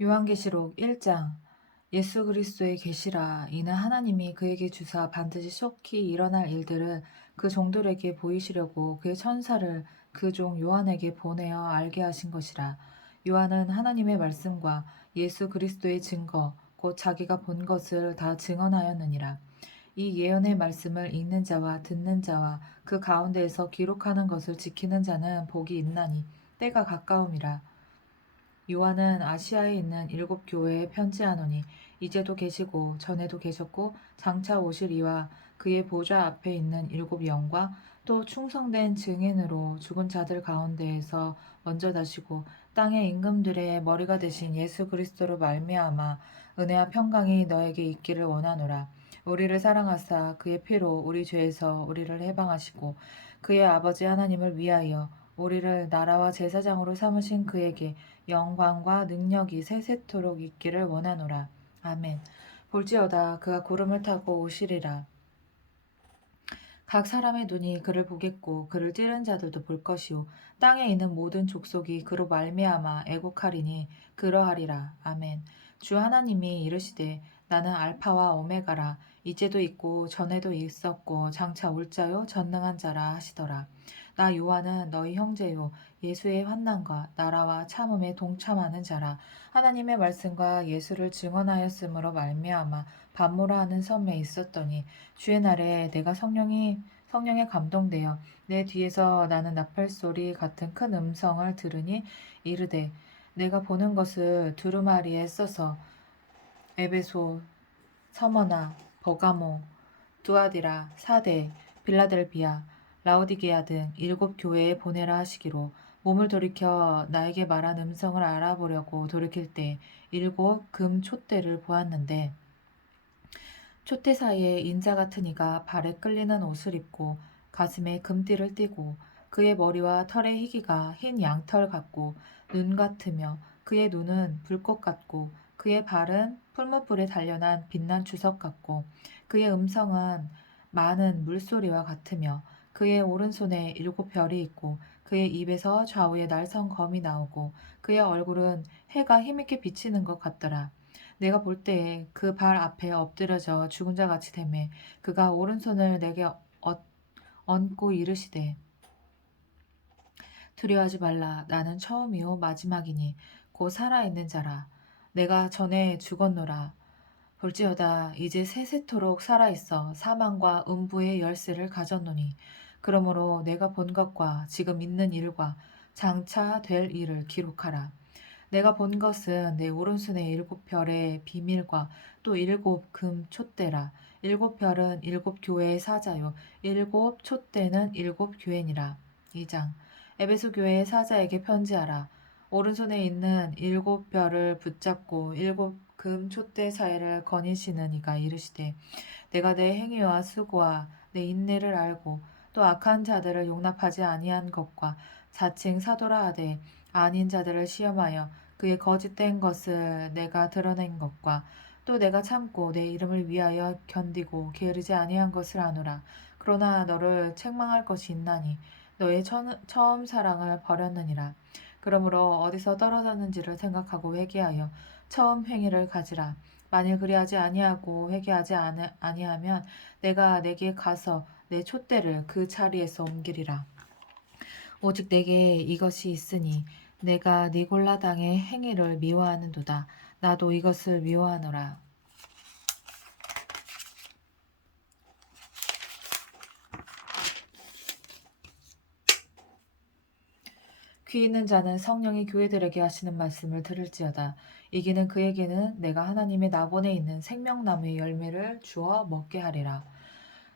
요한계시록 1장. 예수 그리스도의 계시라. 이는 하나님이 그에게 주사 반드시 속히 일어날 일들을 그 종들에게 보이시려고 그의 천사를 그 종 요한에게 보내어 알게 하신 것이라. 요한은 하나님의 말씀과 예수 그리스도의 증거 곧 자기가 본 것을 다 증언하였느니라. 이 예언의 말씀을 읽는 자와 듣는 자와 그 가운데에서 기록하는 것을 지키는 자는 복이 있나니 때가 가까움이라. 요한은 아시아에 있는 7교회에 편지하노니 이제도 계시고 전에도 계셨고 장차 오실 이와 그의 보좌 앞에 있는 7영과 또 충성된 증인으로 죽은 자들 가운데에서 먼저 다시고 땅의 임금들의 머리가 되신 예수 그리스도로 말미암아 은혜와 평강이 너에게 있기를 원하노라. 우리를 사랑하사 그의 피로 우리 죄에서 우리를 해방하시고 그의 아버지 하나님을 위하여 우리를 나라와 제사장으로 삼으신 그에게 영광과 능력이 세세토록 있기를 원하노라. 아멘. 볼지어다 그가 구름을 타고 오시리라. 각 사람의 눈이 그를 보겠고 그를 찌른 자들도 볼 것이요 땅에 있는 모든 족속이 그로 말미암아 애곡하리니 그러하리라. 아멘. 주 하나님이 이르시되 나는 알파와 오메가라. 이제도 있고 전에도 있었고 장차 올 자요 전능한 자라 하시더라. 나 요한은 너희 형제요 예수의 환난과 나라와 참음에 동참하는 자라. 하나님의 말씀과 예수를 증언하였으므로 말미암아 반모라 하는 섬에 있었더니 주의 날에 내가 성령에 감동되어 내 뒤에서 나는 나팔 소리 같은 큰 음성을 들으니 이르되 내가 보는 것을 두루마리에 써서 에베소, 서머나, 버가모, 두아디라, 사대, 빌라델비아, 라오디게아 등 7교회에 보내라 하시기로 몸을 돌이켜 나에게 말한 음성을 알아보려고 돌이킬 때 7금 촛대를 보았는데 촛대 사이에 인자 같은 이가 발에 끌리는 옷을 입고 가슴에 금띠를 띠고 그의 머리와 털의 희기가 흰 양털 같고 눈 같으며 그의 눈은 불꽃 같고 그의 발은 풀무불에 단련한 빛난 주석 같고 그의 음성은 많은 물소리와 같으며 그의 오른손에 7별이 있고 그의 입에서 좌우에 날선 검이 나오고 그의 얼굴은 해가 힘있게 비치는 것 같더라. 내가 볼 때에 그 발 앞에 엎드려져 죽은 자 같이 되매 그가 오른손을 내게 얹고 이르시되 두려워하지 말라. 나는 처음이요 마지막이니 곧 살아있는 자라. 내가 전에 죽었노라. 볼지어다 이제 세세토록 살아있어 사망과 음부의 열쇠를 가졌노니 그러므로 내가 본 것과 지금 있는 일과 장차 될 일을 기록하라. 내가 본 것은 내 오른손의 7별의 비밀과 또 7금 촛대라. 7별은 7교회의 사자요 7촛대는 7교회니라. 2장. 에베소 교회의 사자에게 편지하라. 오른손에 있는 7별을 붙잡고 7금 촛대 사이를 거니시는 이가 이르시되 내가 내 행위와 수고와 내 인내를 알고 또 악한 자들을 용납하지 아니한 것과 자칭 사도라 하되 아닌 자들을 시험하여 그의 거짓된 것을 내가 드러낸 것과 또 내가 참고 내 이름을 위하여 견디고 게으르지 아니한 것을 아노라. 그러나 너를 책망할 것이 있나니 너의 처음 사랑을 버렸느니라. 그러므로 어디서 떨어졌는지를 생각하고 회개하여 처음 행위를 가지라. 만일 그리하지 아니하고 회개하지 아니하면 내가 내게 가서 내 촛대를 그 자리에서 옮기리라. 오직 내게 이것이 있으니 내가 니골라 당의 행위를 미워하는도다. 나도 이것을 미워하노라. 귀 있는 자는 성령이 교회들에게 하시는 말씀을 들을지어다. 이기는 그에게는 내가 하나님의 나본에 있는 생명나무의 열매를 주어 먹게 하리라.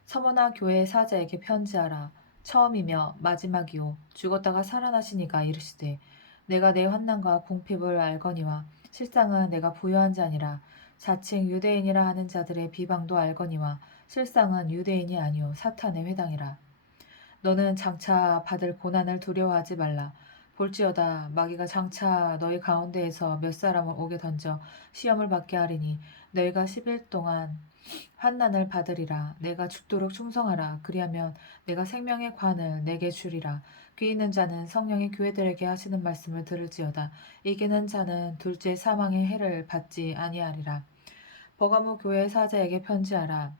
서머나 교회의 사자에게 편지하라. 처음이며 마지막이요 죽었다가 살아나신 이가 이르시되 내가 내 환난과 궁핍을 알거니와 실상은 내가 부요한 자니라. 자칭 유대인이라 하는 자들의 비방도 알거니와 실상은 유대인이 아니요 사탄의 회당이라. 너는 장차 받을 고난을 두려워하지 말라. 볼지어다 마귀가 장차 너희 가운데에서 몇 사람을 옥에 던져 시험을 받게 하리니 너희가 10일 동안 환난을 받으리라. 내가 죽도록 충성하라. 그리하면 내가 생명의 관을 내게 주리라. 귀 있는 자는 성령이 교회들에게 하시는 말씀을 들을지어다. 이기는 자는 둘째 사망의 해를 받지 아니하리라. 버가모 교회 사자에게 편지하라.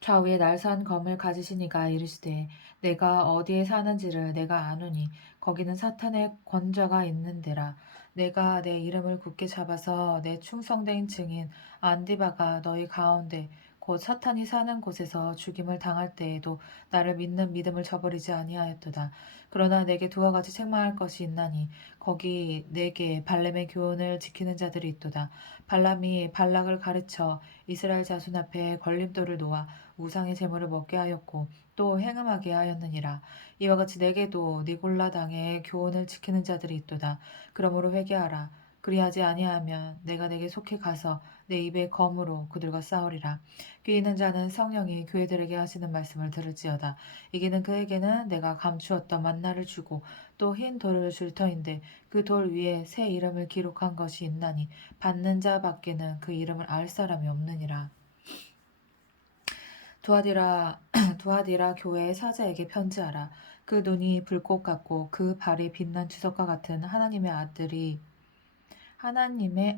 좌우에 날선 검을 가지신 이가 이르시되 내가 어디에 사는지를 내가 아노니 거기는 사탄의 권좌가 있는 데라. 내가 내 이름을 굳게 잡아서 내 충성된 증인 안디바가 너희 가운데 곧 사탄이 사는 곳에서 죽임을 당할 때에도 나를 믿는 믿음을 저버리지 아니하였도다. 그러나 내게 두어 가지 책망할 것이 있나니 거기 내게 발람의 교훈을 지키는 자들이 있도다. 발람이 발락을 가르쳐 이스라엘 자손 앞에 걸림돌을 놓아 우상의 제물을 먹게 하였고 또 행음하게 하였느니라. 이와 같이 내게도 니골라 당의 교훈을 지키는 자들이 있도다. 그러므로 회개하라. 그리하지 아니하면 내가 내게 속히 가서 내 입의 검으로 그들과 싸우리라. 귀 있는 자는 성령이 교회들에게 하시는 말씀을 들을지어다. 이기는 그에게는 내가 감추었던 만나를 주고 또 흰 돌을 줄 터인데 그 돌 위에 새 이름을 기록한 것이 있나니 받는 자 밖에는 그 이름을 알 사람이 없느니라. 두아디라 교회의 사자에게 편지하라. 그 눈이 불꽃 같고 그 발이 빛난 주석과 같은 하나님의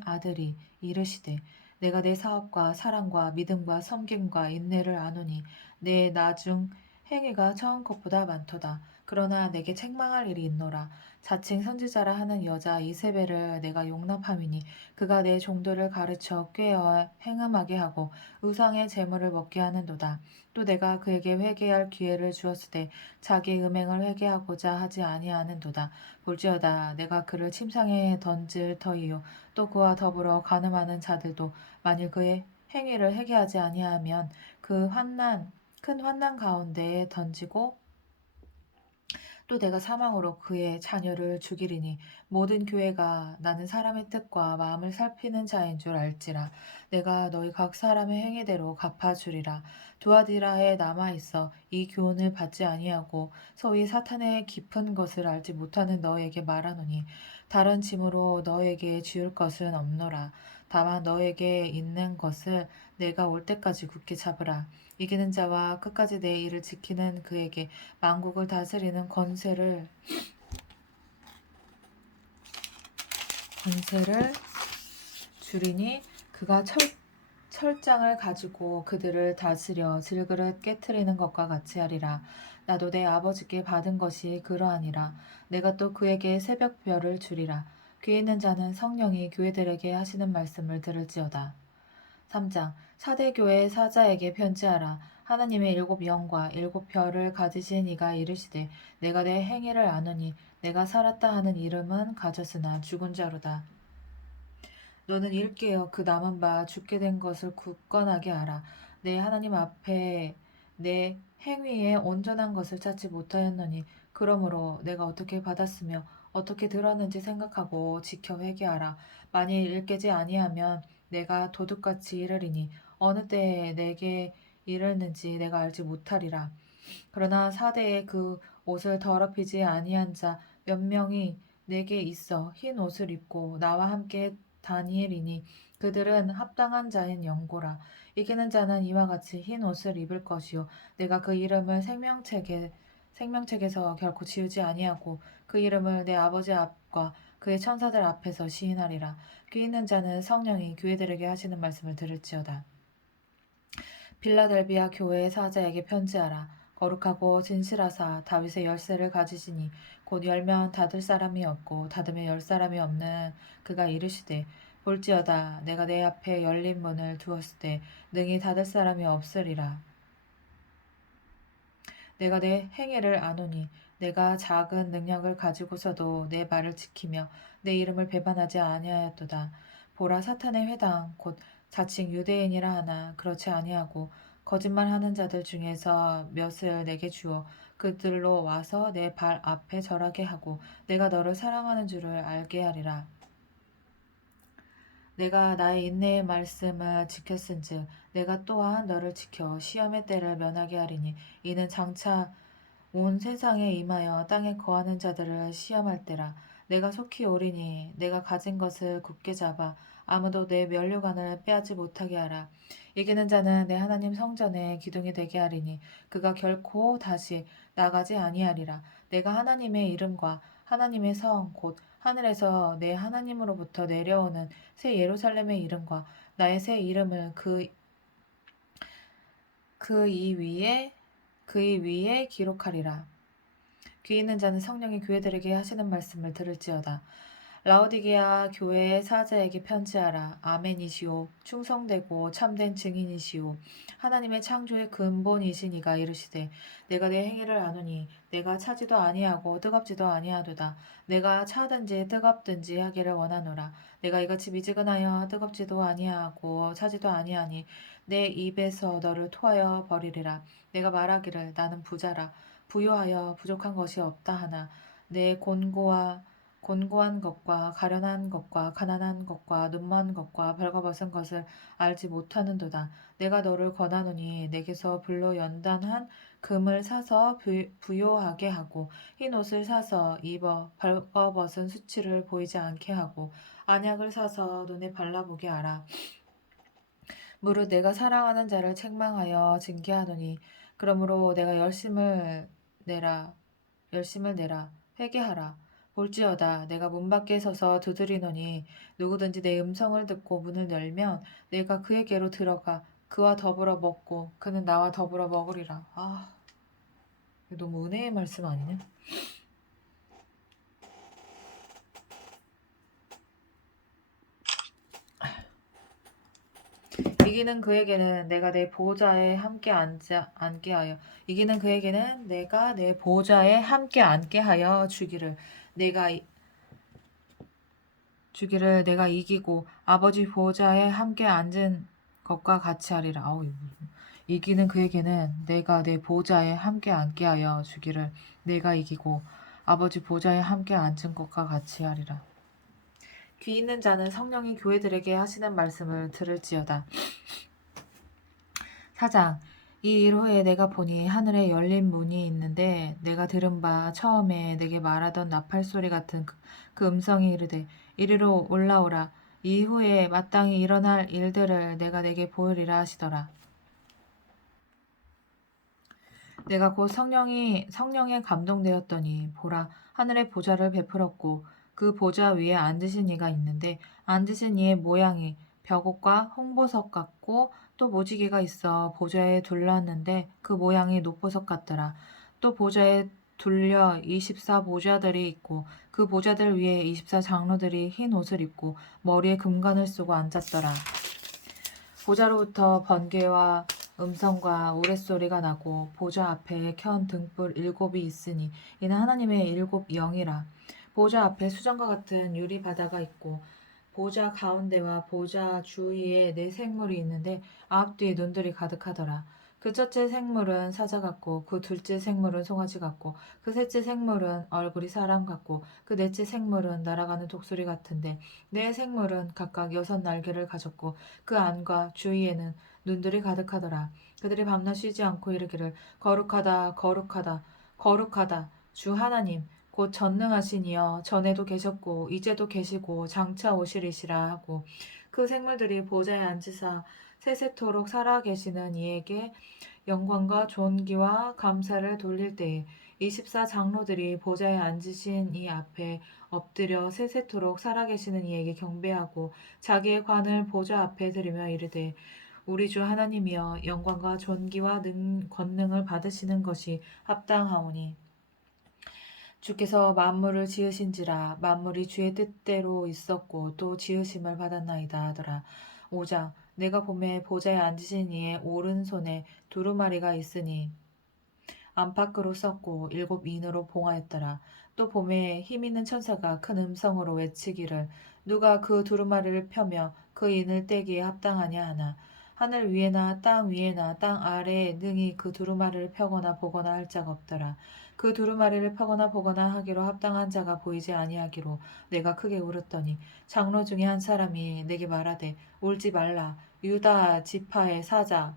아들이 이르시되 내가 내 사업과 사랑과 믿음과 섬김과 인내를 아노니 내 나중 행위가 처음 것보다 많도다. 그러나 내게 책망할 일이 있노라. 자칭 선지자라 하는 여자 이세벨을 내가 용납함이니 그가 내 종들을 가르쳐 꾀어 행음하게 하고 우상의 재물을 먹게 하는도다. 또 내가 그에게 회개할 기회를 주었으되 자기 음행을 회개하고자 하지 아니하는도다. 볼지어다 내가 그를 침상에 던질 터이요 또 그와 더불어 간음하는 자들도 만일 그의 행위를 회개하지 아니하면 큰 환난 가운데에 던지고 또 내가 사망으로 그의 자녀를 죽이리니 모든 교회가 나는 사람의 뜻과 마음을 살피는 자인 줄 알지라. 내가 너희 각 사람의 행위대로 갚아주리라. 두아디라에 남아있어 이 교훈을 받지 아니하고 소위 사탄의 깊은 것을 알지 못하는 너에게 말하노니 다른 짐으로 너에게 지을 것은 없노라. 다만 너에게 있는 것을 내가 올 때까지 굳게 잡으라. 이기는 자와 끝까지 내 일을 지키는 그에게 만국을 다스리는 권세를 주리니 그가 철장을 가지고 그들을 다스려 질그릇 깨트리는 것과 같이 하리라. 나도 내 아버지께 받은 것이 그러하니라. 내가 또 그에게 새벽별을 주리라. 귀 있는 자는 성령이 교회들에게 하시는 말씀을 들을지어다. 3장 사대교회 사자에게 편지하라. 하나님의 일곱 영과 일곱 별을 가지신 이가 이르시되 내가 내 행위를 아노니 내가 살았다 하는 이름은 가졌으나 죽은 자로다. 너는 일깨어 그 남은 바 죽게 된 것을 굳건하게 알아. 내 하나님 앞에 내 행위에 온전한 것을 찾지 못하였노니 그러므로 내가 어떻게 받았으며 어떻게 들었는지 생각하고 지켜 회개하라. 만일 일깨지 아니하면 내가 도둑같이 이르리니 어느 때에 내게 이르는지 내가 알지 못하리라. 그러나 사대에 그 옷을 더럽히지 아니한 자 몇 명이 내게 있어 흰 옷을 입고 나와 함께 다니엘이니 그들은 합당한 자인 영고라. 이기는 자는 이와 같이 흰 옷을 입을 것이요 내가 그 이름을 생명책에서 결코 지우지 아니하고 그 이름을 내 아버지 앞과 그의 천사들 앞에서 시인하리라. 귀 있는 자는 성령이 교회들에게 하시는 말씀을 들을지어다. 빌라델비아 교회의 사자에게 편지하라. 거룩하고 진실하사 다윗의 열쇠를 가지시니 곧 열면 닫을 사람이 없고 닫으면 열 사람이 없는 그가 이르시되 볼지어다 내가 내 앞에 열린 문을 두었을 때 능히 닫을 사람이 없으리라. 내가 내 행위를 아노니 내가 작은 능력을 가지고서도 내 말을 지키며 내 이름을 배반하지 아니하였도다. 보라 사탄의 회당 곧 자칭 유대인이라 하나 그렇지 아니하고 거짓말하는 자들 중에서 몇을 내게 주어 그들로 와서 내 발 앞에 절하게 하고 내가 너를 사랑하는 줄을 알게 하리라. 내가 나의 인내의 말씀을 지켰은즉 내가 또한 너를 지켜 시험의 때를 면하게 하리니 이는 장차 온 세상에 임하여 땅에 거하는 자들을 시험할 때라. 내가 속히 오리니 내가 가진 것을 굳게 잡아 아무도 내 면류관을 빼앗지 못하게 하라. 이기는 자는 내 하나님 성전의 기둥이 되게 하리니 그가 결코 다시 나가지 아니하리라. 내가 하나님의 이름과 하나님의 성 곧 하늘에서 내 하나님으로부터 내려오는 새 예루살렘의 이름과 나의 새 이름을 그 이 위에 기록하리라. 귀 있는 자는 성령이 교회들에게 하시는 말씀을 들을지어다. 라오디게아 교회의 사자에게 편지하라. 아멘이시오. 충성되고 참된 증인이시오. 하나님의 창조의 근본이신 이가 이르시되 내가 내 행위를 아노니 내가 차지도 아니하고 뜨겁지도 아니하도다. 내가 차든지 뜨겁든지 하기를 원하노라. 내가 이같이 미지근하여 뜨겁지도 아니하고 차지도 아니하니 내 입에서 너를 토하여 버리리라. 내가 말하기를 나는 부자라. 부유하여 부족한 것이 없다 하나 내 곤고한 것과 가련한 것과 가난한 것과 눈먼 것과 벌거벗은 것을 알지 못하는도다. 내가 너를 권하노니 내게서 불로 연단한 금을 사서 부요하게 하고 흰 옷을 사서 입어 벌거벗은 수치를 보이지 않게 하고 안약을 사서 눈에 발라보게 하라. 무릇 내가 사랑하는 자를 책망하여 징계하노니 그러므로 내가 열심을 내라 회개하라. 볼지어다 내가 문 밖에 서서 두드리노니 누구든지 내 음성을 듣고 문을 열면 내가 그에게로 들어가 그와 더불어 먹고 그는 나와 더불어 먹으리라. 이거 너무 은혜의 말씀 아니냐? 이기는 그에게는 내가 내 보좌에 함께 앉게 하여 이기는 그에게는 내가 내 보좌에 함께 앉게 하여 주기를 내가 이기고 아버지 보좌에 함께 앉은 것과 같이 하리라. 이기는 그에게는 내가 내 보좌에 함께 앉게 하여 주기를 내가 이기고 아버지 보좌에 함께 앉은 것과 같이 하리라. 귀 있는 자는 성령이 교회들에게 하시는 말씀을 들을지어다. 4장 이 일 후에 내가 보니 하늘에 열린 문이 있는데 내가 들은 바 처음에 내게 말하던 나팔 소리 같은 그 음성이 이르되 이리로 올라오라. 이후에 마땅히 일어날 일들을 내가 내게 보이리라 하시더라. 내가 곧 성령에 감동되었더니 보라 하늘의 보좌를 베풀었고 그 보좌 위에 앉으신 이가 있는데 앉으신 이의 모양이 벽옥과 홍보석 같고 또 무지개가 있어 보좌에 둘렀는데 그 모양이 녹보석 같더라. 또 보좌에 둘려 24보좌들이 있고 그 보좌들 위에 24장로들이 흰 옷을 입고 머리에 금관을 쓰고 앉았더라. 보좌로부터 번개와 음성과 우레소리가 나고 보좌 앞에 켠 등불 7이 있으니 이는 하나님의 7 영이라. 보좌 앞에 수정과 같은 유리 바다가 있고 보좌 가운데와 보좌 주위에 4생물이 있는데 앞뒤에 눈들이 가득하더라. 그 첫째 생물은 사자 같고 그 둘째 생물은 송아지 같고 그 셋째 생물은 얼굴이 사람 같고 그 넷째 생물은 날아가는 독수리 같은데 4생물은 각각 6날개를 가졌고 그 안과 주위에는 눈들이 가득하더라. 그들이 밤낮 쉬지 않고 이르기를 거룩하다 거룩하다 거룩하다 주 하나님 곧 전능하신 이여 전에도 계셨고 이제도 계시고 장차 오시리시라 하고 그 생물들이 보좌에 앉으사 세세토록 살아계시는 이에게 영광과 존귀와 감사를 돌릴 때에 24장로들이 보좌에 앉으신 이 앞에 엎드려 세세토록 살아계시는 이에게 경배하고 자기의 관을 보좌 앞에 들이며 이르되 우리 주 하나님이여 영광과 존귀와 권능을 받으시는 것이 합당하오니 주께서 만물을 지으신지라 만물이 주의 뜻대로 있었고 또 지으심을 받았나이다 하더라. 5장 내가 보매 보좌에 앉으신 이의 오른손에 두루마리가 있으니 안팎으로 썼고 7인으로 봉하였더라. 또 보매 힘있는 천사가 큰 음성으로 외치기를 누가 그 두루마리를 펴며 그 인을 떼기에 합당하냐 하나 하늘 위에나 땅 위에나 땅 아래에 능히 그 두루마리를 펴거나 보거나 할 자가 없더라. 그 두루마리를 펴거나 보거나 하기로 합당한 자가 보이지 아니하기로 내가 크게 울었더니 장로 중에 한 사람이 내게 말하되 울지 말라. 유다 지파의 사자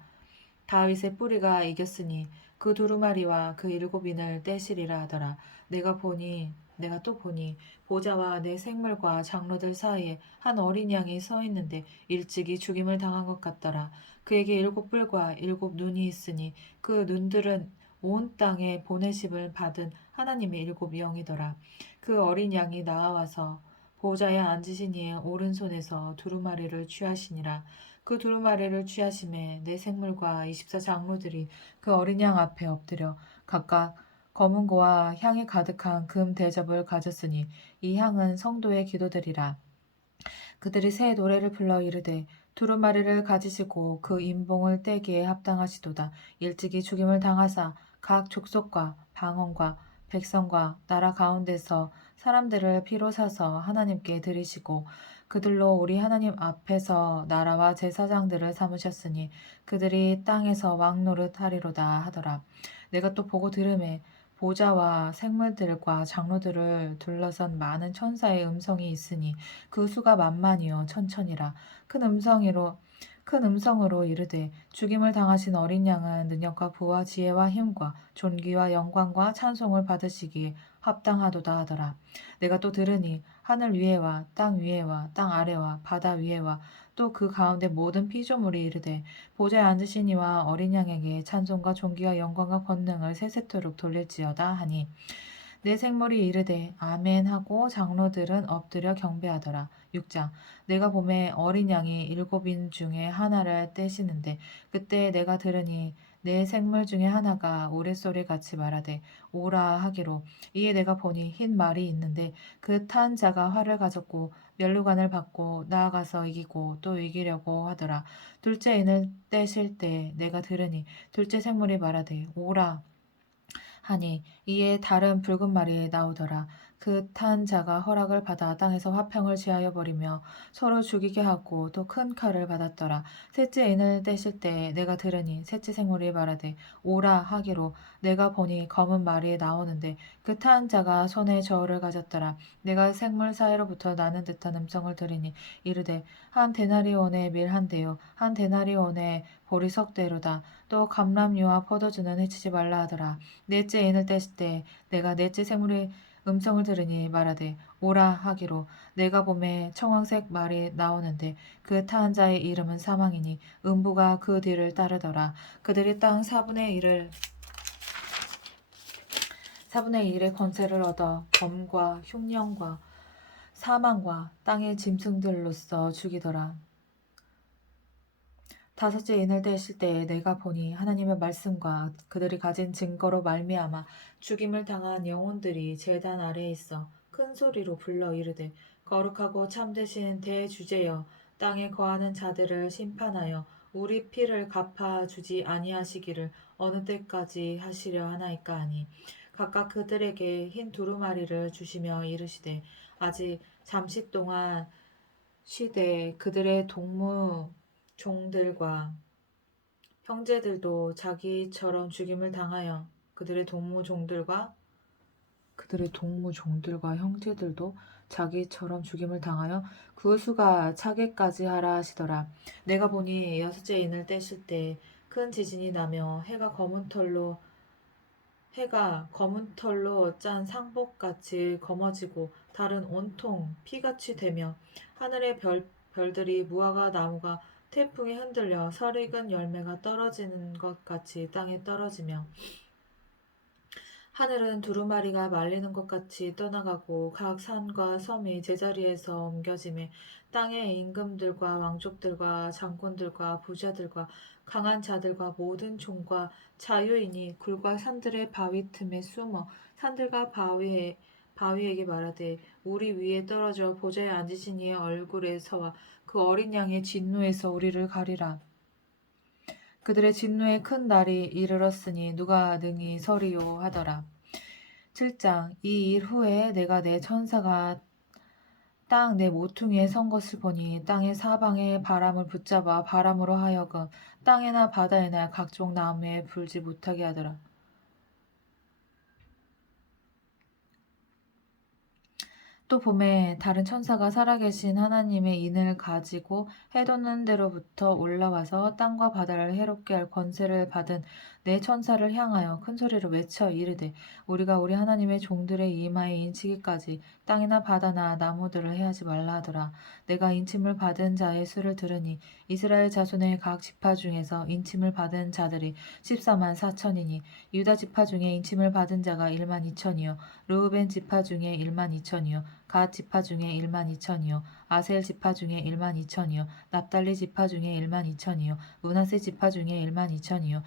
다윗의 뿌리가 이겼으니 그 두루마리와 그 7인을 떼시리라 하더라. 내가 보니 내가 또 보니 보좌와 내 생물과 장로들 사이에 한 어린 양이 서 있는데 일찍이 죽임을 당한 것 같더라. 그에게 일곱 뿔과 일곱 눈이 있으니 그 눈들은 온 땅에 보내심을 받은 하나님의 일곱 영이더라. 그 어린 양이 나와서 보좌에 앉으신 이의 오른손에서 두루마리를 취하시니라. 그 두루마리를 취하심에 내 생물과 24 장로들이 그 어린 양 앞에 엎드려 각각 검은 고와 향이 가득한 금 대접을 가졌으니 이 향은 성도의 기도들이라. 그들이 새 노래를 불러 이르되 두루마리를 가지시고 그 인봉을 떼기에 합당하시도다. 일찍이 죽임을 당하사 각 족속과 방언과 백성과 나라 가운데서 사람들을 피로 사서 하나님께 드리시고 그들로 우리 하나님 앞에서 나라와 제사장들을 삼으셨으니 그들이 땅에서 왕노릇 하리로다 하더라. 내가 또 보고 들음에 보좌와 생물들과 장로들을 둘러선 많은 천사의 음성이 있으니 그 수가 만만이요 천천이라. 큰 음성으로 이르되 죽임을 당하신 어린 양은 능력과 부와 지혜와 힘과 존귀와 영광과 찬송을 받으시기에 합당하도다 하더라. 내가 또 들으니 하늘 위에와 땅 위에와 땅 아래와 바다 위에와 또 그 가운데 모든 피조물이 이르되 보좌에 앉으신 이와 어린 양에게 찬송과 존귀와 영광과 권능을 세세토록 돌릴지어다 하니 내 생물이 이르되 아멘 하고 장로들은 엎드려 경배하더라. 6장 내가 보매 어린 양이 일곱인 중에 하나를 떼시는데 그때 내가 들으니 내 생물 중에 하나가 우레소리 같이 말하되 오라 하기로 이에 내가 보니 흰 말이 있는데 그 탄 자가 활을 가졌고 면류관을 받고 나아가서 이기고 또 이기려고 하더라. 둘째 인을 떼실 때 내가 들으니 둘째 생물이 말하되 오라 하니 이에 다른 붉은 말이 나오더라. 그 탄 자가 허락을 받아 땅에서 화평을 제하여 버리며 서로 죽이게 하고 또 큰 칼을 받았더라. 셋째 인을 떼실 때 내가 들으니 셋째 생물이 말하되 오라 하기로 내가 보니 검은 말이 나오는데 그 탄 자가 손에 저울을 가졌더라. 내가 생물 사이로부터 나는 듯한 음성을 들으니 이르되 한 데나리온의 밀 한 대요 한 데나리온의 보리석 대로다. 또 감람류와 포도주는 해치지 말라 하더라. 넷째 인을 떼실 때 내가 넷째 생물의 음성을 들으니 말하되 오라 하기로 내가 보매 청황색 말이 나오는데 그 타한 자의 이름은 사망이니 음부가 그 뒤를 따르더라. 그들이 땅 4분의 1의 권세를 얻어 검과 흉령과 사망과 땅의 짐승들로서 죽이더라. 다섯째 인을 떼실 때에 내가 보니 하나님의 말씀과 그들이 가진 증거로 말미암아 죽임을 당한 영혼들이 제단 아래에 있어 큰 소리로 불러 이르되 거룩하고 참되신 대주제여 땅에 거하는 자들을 심판하여 우리 피를 갚아 주지 아니하시기를 어느 때까지 하시려 하나이까 하니 각각 그들에게 흰 두루마리를 주시며 이르시되 아직 잠시 동안 쉬되 그들의 동무 종들과 형제들도 자기처럼 죽임을 당하여 그들의 동무 종들과 형제들도 자기처럼 죽임을 당하여 그 수가 차게까지 하라 하시더라. 내가 보니 여섯째 인을 떼실 때 큰 지진이 나며 해가 검은 털로 짠 상복같이 검어지고 달은 온통 피같이 되며 하늘의 별들이 무화과 나무가 태풍에 흔들려 설익은 열매가 떨어지는 것 같이 땅에 떨어지며 하늘은 두루마리가 말리는 것 같이 떠나가고 각 산과 섬이 제자리에서 옮겨지매 땅의 임금들과 왕족들과 장군들과 부자들과 강한 자들과 모든 종과 자유인이 굴과 산들의 바위 틈에 숨어 산들과 바위에게 말하되 우리 위에 떨어져 보좌에 앉으신 이의 얼굴에서와 그 어린 양의 진노에서 우리를 가리라. 그들의 진노의 큰 날이 이르렀으니 누가 능히 서리요 하더라. 7장 이 일 후에 내가 내 천사가 땅 내 모퉁이에 선 것을 보니 땅의 사방에 바람을 붙잡아 바람으로 하여금 땅에나 바다에나 각종 나무에 불지 못하게 하더라. 또 봄에 다른 천사가 살아계신 하나님의 인을 가지고 해돋는 데로부터 올라와서 땅과 바다를 해롭게 할 권세를 받은 내 천사를 향하여 큰 소리로 외쳐 이르되 우리가 우리 하나님의 종들의 이마에 인치기까지 땅이나 바다나 나무들을 해하지 말라 하더라. 내가 인침을 받은 자의 수를 들으니 이스라엘 자손의 각 지파 중에서 인침을 받은 자들이 14만 4천이니 유다 지파 중에 인침을 받은 자가 1만 2천이요 르우벤 지파 중에 1만 2천이요 갓 지파 중에 1만 2천이요 아셀 지파 중에 1만 2천이요 납달리 지파 중에 1만 2천이요 므낫세 지파 중에 1만 2천이요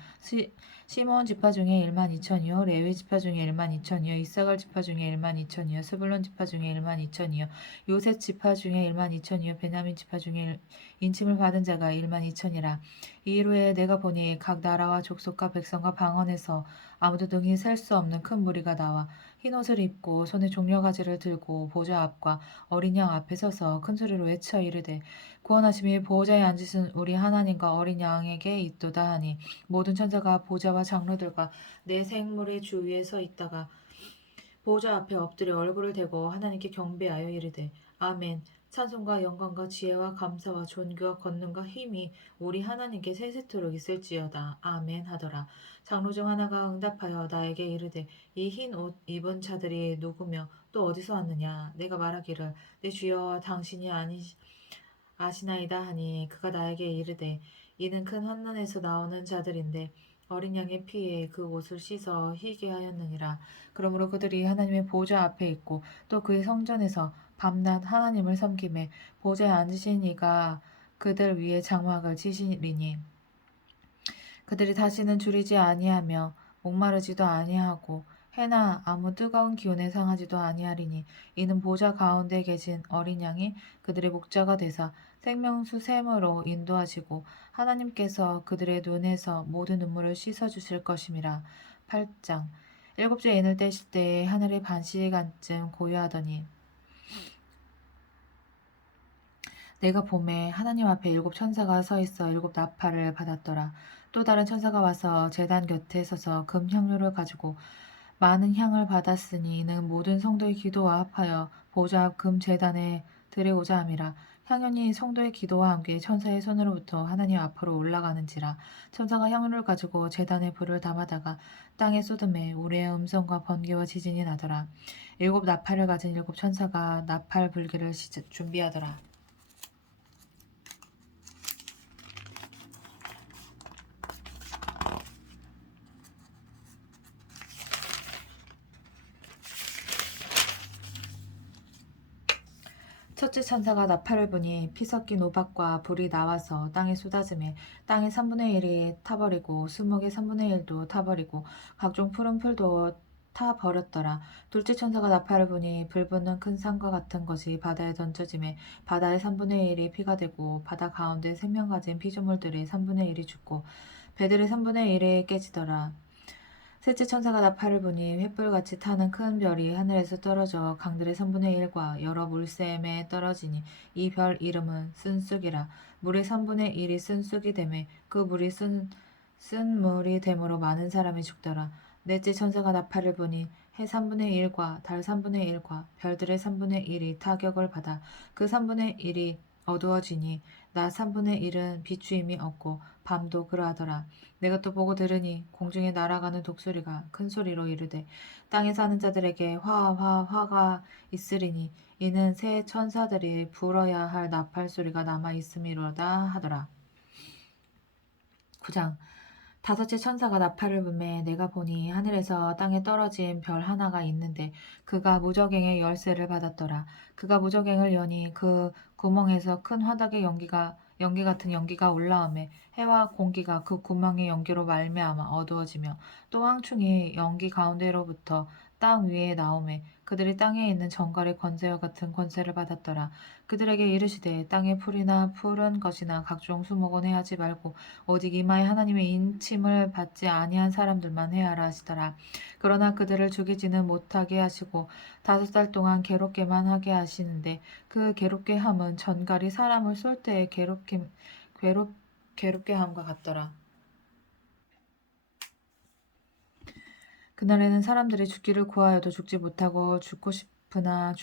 시몬 지파 중에 1만 2천이요 레위 지파 중에 1만 2천이요 이사갈 지파 중에 1만 2천이요 스불론 지파 중에 1만 2천이요 요셉 지파 중에 1만 2천이요 베냐민 지파 중에 인침을 받은 자가 1만 2천이라. 이 후에 내가 보니 각 나라와 족속과 백성과 방언에서 아무도 등이 셀 수 없는 큰 무리가 나와 흰옷을 입고 손에 종려가지를 들고 보좌 앞과 어린 양 앞에 서서 큰 소리로 외쳐 이르되 구원하심이 보호자에 앉으신 우리 하나님과 어린 양에게 있도다 하니 모든 천사가 보좌와 장로들과 내 생물의 주위에 서 있다가 보호자 앞에 엎드려 얼굴을 대고 하나님께 경배하여 이르되 아멘. 찬송과 영광과 지혜와 감사와 존귀와 권능과 힘이 우리 하나님께 세세토록 있을지어다. 아멘 하더라. 장로 중 하나가 응답하여 나에게 이르되 이 흰 옷 입은 자들이 누구며 또 어디서 왔느냐. 내가 말하기를 내 주여 당신이 아시나이다 하니 그가 나에게 이르되 이는 큰 환난에서 나오는 자들인데 어린 양의 피에 그 옷을 씻어 희게 하였느니라. 그러므로 그들이 하나님의 보좌 앞에 있고 또 그의 성전에서 밤낮 하나님을 섬기매 보좌에 앉으신 이가 그들 위에 장막을 치시리니 그들이 다시는 줄이지 아니하며 목마르지도 아니하고 해나 아무 뜨거운 기운에 상하지도 아니하리니 이는 보좌 가운데 계신 어린 양이 그들의 목자가 되사 생명수 샘으로 인도하시고 하나님께서 그들의 눈에서 모든 눈물을 씻어 주실 것임이라. 8장 일곱째 인을 떼실 때에 하늘이 반시간쯤 고요하더니 내가 봄에 하나님 앞에 7천사가 서 있어 7나팔을 받았더라. 또 다른 천사가 와서 제단 곁에 서서 금 향료를 가지고 많은 향을 받았으니 이는 모든 성도의 기도와 합하여 보좌 앞 금 제단에 드리고자 함이라. 향연이 성도의 기도와 함께 천사의 손으로부터 하나님 앞으로 올라가는지라. 천사가 향유를 가지고 제단에 불을 담아다가 땅에 쏟음에 우리의 음성과 번개와 지진이 나더라. 7나팔을 가진 7천사가 나팔 불기를 준비하더라. 첫째 천사가 나팔을 부니 피 섞인 우박과 불이 나와서 땅에 쏟아지매 땅의 3분의 1이 타버리고 수목의 3분의 1도 타버리고 각종 푸른 풀도 타버렸더라. 둘째 천사가 나팔을 부니 불 붙는 큰 산과 같은 것이 바다에 던져지매 바다의 3분의 1이 피가 되고 바다 가운데 생명 가진 피조물들의 3분의 1이 죽고 배들의 3분의 1이 깨지더라. 셋째 천사가 나팔을 부니 횃불같이 타는 큰 별이 하늘에서 떨어져 강들의 3분의 1과 여러 물샘에 떨어지니 이 별 이름은 쓴쑥이라. 물의 3분의 1이 쓴쑥이 되매 그 물이 쓴 물이 되므로 많은 사람이 죽더라. 넷째 천사가 나팔을 부니 해 3분의 1과 달 3분의 1과 별들의 3분의 1이 타격을 받아 그 3분의 1이 어두워지니 낮 3분의 1은 비추임이 없고 밤도 그러하더라. 내가 또 보고 들으니 공중에 날아가는 독수리가 큰 소리로 이르되 땅에 사는 자들에게 화가 있으리니 이는 새 천사들이 불어야 할 나팔 소리가 남아 있음이로다 하더라. 9장 다섯째 천사가 나팔을 불매 내가 보니 하늘에서 땅에 떨어진 별 하나가 있는데 그가 무저갱의 열쇠를 받았더라. 그가 무저갱을 여니 그 구멍에서 큰 화덕의 연기 같은 연기가 올라오매 해와 공기가 그 구멍의 연기로 말미암아 어두워지며 또 황충이 연기 가운데로부터 땅 위에 나오매 그들이 땅에 있는 정갈의 권세와 같은 권세를 받았더라. 그들에게 이르시되 땅의 풀이나 푸른 것이나 각종 수목은 해하지 말고 오직 이마에 하나님의 인침을 받지 아니한 사람들만 해하라 하시더라. 그러나 그들을 죽이지는 못하게 하시고 5달 동안 괴롭게만 하게 하시는데 그 괴롭게 함은 전갈이 사람을 쏠 때의 괴롭게 함과 같더라. 그날에는 사람들이 죽기를 구하여도 죽지 못하고 죽고 싶으나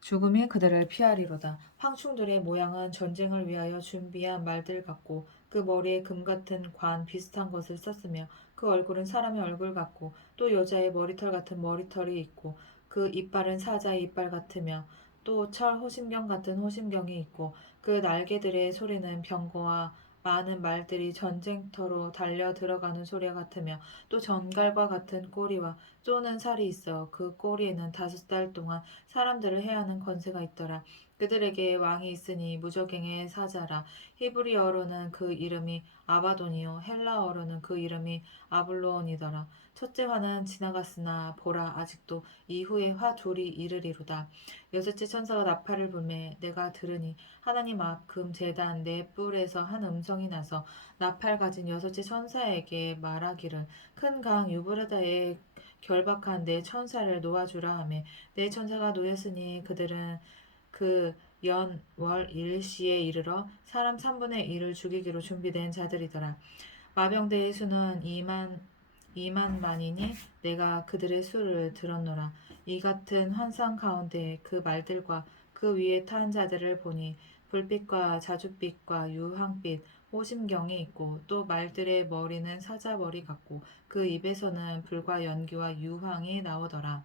죽음이 그들을 피하리로다. 황충들의 모양은 전쟁을 위하여 준비한 말들 같고 그 머리에 금 같은 관 비슷한 것을 썼으며 그 얼굴은 사람의 얼굴 같고 또 여자의 머리털 같은 머리털이 있고 그 이빨은 사자의 이빨 같으며 또 철 호심경 같은 호심경이 있고 그 날개들의 소리는 병거와 많은 말들이 전쟁터로 달려 들어가는 소리와 같으며 또 전갈과 같은 꼬리와 쏘는 살이 있어 그 꼬리에는 5달 동안 사람들을 해하는 권세가 있더라. 그들에게 왕이 있으니 무저갱의 사자라. 히브리어로는 그 이름이 아바돈이요 헬라어로는 그 이름이 아블로온이더라. 첫째 화는 지나갔으나 보라 아직도 이후의 화 둘이 이르리로다. 여섯째 천사가 나팔을 불매 내가 들으니 하나님 앞 금 제단 네 뿔에서 한 음성이 나서 나팔 가진 여섯째 천사에게 말하기를 큰 강 유브라다에 결박한 네 천사를 놓아주라 하며 네 천사가 놓였으니 그들은 그 연, 월, 일시에 이르러 사람 3분의 1을 죽이기로 준비된 자들이더라. 마병대의 수는 2만만이니 내가 그들의 수를 들었노라. 이 같은 환상 가운데 그 말들과 그 위에 탄 자들을 보니 불빛과 자줏빛과 유황빛 호심경이 있고 또 말들의 머리는 사자머리 같고 그 입에서는 불과 연기와 유황이 나오더라.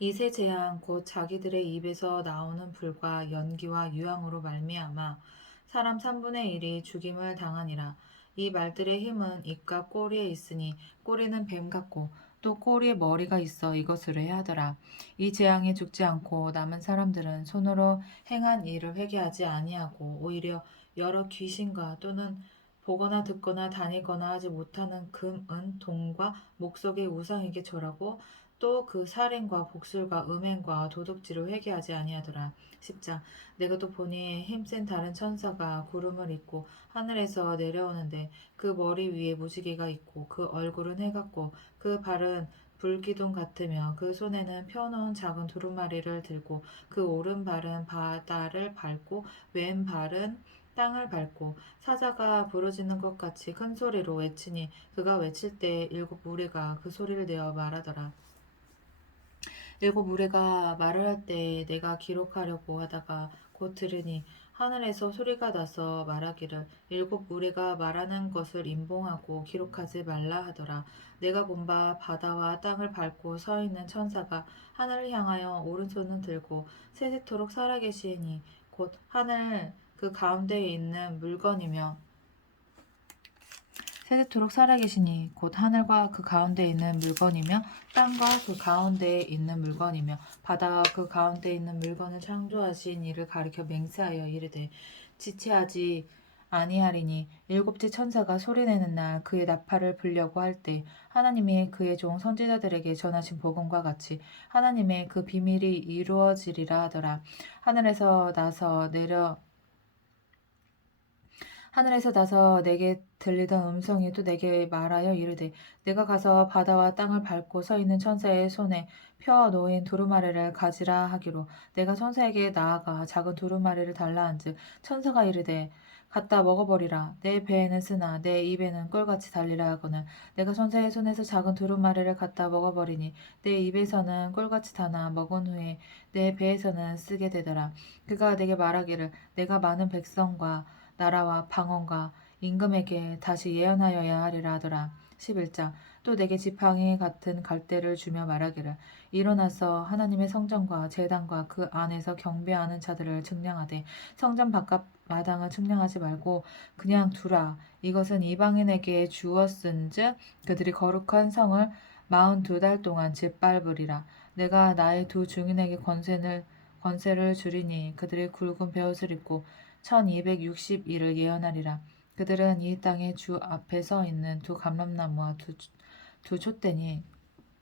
이 세 재앙 곧 자기들의 입에서 나오는 불과 연기와 유황으로 말미암아 사람 3분의 1이 죽임을 당하니라. 이 말들의 힘은 입과 꼬리에 있으니 꼬리는 뱀 같고 또 꼬리에 머리가 있어 이것으로 해하더라. 이 재앙에 죽지 않고 남은 사람들은 손으로 행한 일을 회개하지 아니하고 오히려 여러 귀신과 또는 보거나 듣거나 다니거나 하지 못하는 금, 은, 동과 목석의 우상에게 절하고 또 그 살인과 복술과 음행과 도둑질을 회개하지 아니하더라. 10장 내가 또 보니 힘센 다른 천사가 구름을 입고 하늘에서 내려오는데 그 머리 위에 무지개가 있고 그 얼굴은 해 같고 그 발은 불기둥 같으며 그 손에는 펴놓은 작은 두루마리를 들고 그 오른발은 바다를 밟고 왼발은 땅을 밟고 사자가 부르짖는 것 같이 큰 소리로 외치니 그가 외칠 때 7무리가 그 소리를 내어 말하더라. 7무리가 말을 할 때 내가 기록하려고 하다가 곧 들으니 하늘에서 소리가 나서 말하기를 7무리가 말하는 것을 임봉하고 기록하지 말라 하더라. 내가 본 바 바다와 땅을 밟고 서 있는 천사가 하늘을 향하여 오른손을 들고 세세토록 살아계시니 곧 하늘 그 가운데에 있는 물건이며 세세토록 살아계시니 곧 하늘과 그 가운데 있는 물건이며 땅과 그 가운데에 있는 물건이며 바다와 그 가운데 있는 물건을 창조하신 이를 가리켜 맹세하여 이르되 지체하지 아니하리니 일곱째 천사가 소리내는 날 그의 나팔을 불려고 할 때 하나님이 그의 종 선지자들에게 전하신 복음과 같이 하나님의 그 비밀이 이루어지리라 하더라. 하늘에서 나서 내게 들리던 음성이 또 내게 말하여 이르되 내가 가서 바다와 땅을 밟고 서 있는 천사의 손에 펴 놓인 두루마리를 가지라 하기로 내가 천사에게 나아가 작은 두루마리를 달라 한즉 천사가 이르되 갖다 먹어버리라 내 배에는 쓰나 내 입에는 꿀같이 달리라 하거늘 내가 천사의 손에서 작은 두루마리를 갖다 먹어버리니 내 입에서는 꿀같이 다나 먹은 후에 내 배에서는 쓰게 되더라. 그가 내게 말하기를 내가 많은 백성과 나라와 방언과 임금에게 다시 예언하여야 하리라 하더라. 11장 또 내게 지팡이 같은 갈대를 주며 말하기를 일어나서 하나님의 성전과 제단과 그 안에서 경배하는 자들을 측량하되 성전 바깥 마당을 측량하지 말고 그냥 두라. 이것은 이방인에게 주었은즉 그들이 거룩한 성을 42달 동안 짓밟으리라. 내가 나의 두 증인에게 권세를 주리니 그들이 굵은 베옷을 입고 1260일을 예언하리라. 그들은 이 땅의 주 앞에 서 있는 두 감람나무와 두 촛대니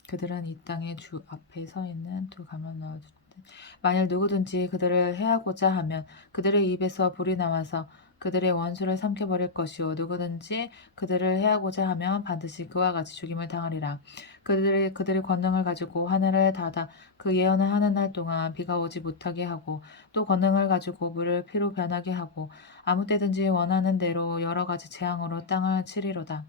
그들은 이 땅의 주 앞에 서 있는 두 감람나무와 두 촛대 만일 누구든지 그들을 해하고자 하면 그들의 입에서 불이 나와서 그들의 원수를 삼켜버릴 것이요 누구든지 그들을 해하고자 하면 반드시 그와 같이 죽임을 당하리라. 그들의 권능을 가지고 하늘을 닫아 그 예언을 하는 날 동안 비가 오지 못하게 하고 또 권능을 가지고 물을 피로 변하게 하고 아무 때든지 원하는 대로 여러 가지 재앙으로 땅을 치리로다.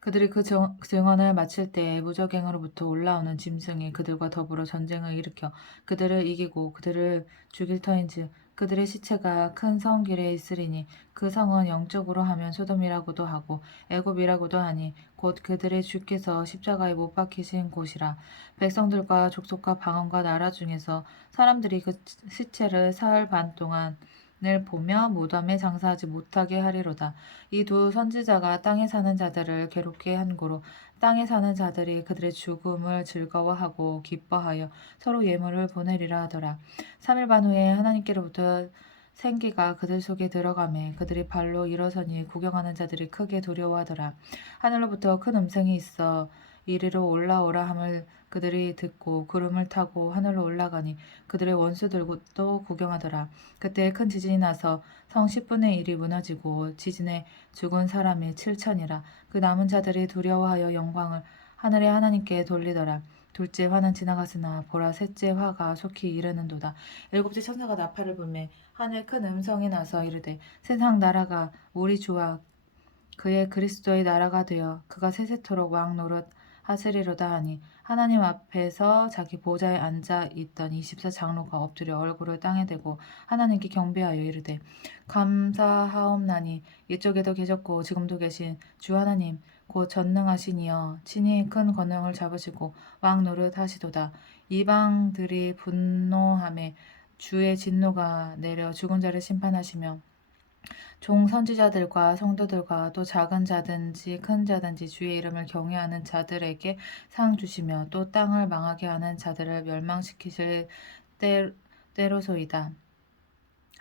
그들이 그 증언을 마칠 때에 무저갱으로부터 올라오는 짐승이 그들과 더불어 전쟁을 일으켜 그들을 이기고 그들을 죽일 터인즉 그들의 시체가 큰 성 길에 있으리니 그 성은 영적으로 하면 소돔이라고도 하고 애굽이라고도 하니 곧 그들의 주께서 십자가에 못 박히신 곳이라. 백성들과 족속과 방언과 나라 중에서 사람들이 그 시체를 사흘 반 동안 을 보며 무덤에 장사하지 못하게 하리로다. 이 두 선지자가 땅에 사는 자들을 괴롭게 한 고로 땅에 사는 자들이 그들의 죽음을 즐거워하고 기뻐하여 서로 예물을 보내리라 하더라. 3일 반 후에 하나님께로부터 생기가 그들 속에 들어가매 그들이 발로 일어서니 구경하는 자들이 크게 두려워하더라. 하늘로부터 큰 음성이 있어 이리로 올라오라 함을 그들이 듣고 구름을 타고 하늘로 올라가니 그들의 원수들도 구경하더라. 그때 큰 지진이 나서 성 10분의 1이 무너지고 지진에 죽은 사람이 7천이라. 그 남은 자들이 두려워하여 영광을 하늘의 하나님께 돌리더라. 둘째 화는 지나갔으나 보라 셋째 화가 속히 이르는도다. 일곱째 천사가 나팔을 불매 하늘에 큰 음성이 나서 이르되 세상 나라가 우리 주와 그의 그리스도의 나라가 되어 그가 세세토록 왕 노릇 하시리로다 하니 하나님 앞에서 자기 보좌에 앉아 있던 24장로가 엎드려 얼굴을 땅에 대고 하나님께 경배하여 이르되 감사하옵나니 이쪽에도 계셨고 지금도 계신 주 하나님 곧 전능하시니여 친히 큰 권능을 잡으시고 왕 노릇 하시도다. 이방들이 분노함에 주의 진노가 내려 죽은 자를 심판하시며 종 선지자들과 성도들과 또 작은 자든지 큰 자든지 주의 이름을 경외하는 자들에게 상 주시며 또 땅을 망하게 하는 자들을 멸망시키실 때로소이다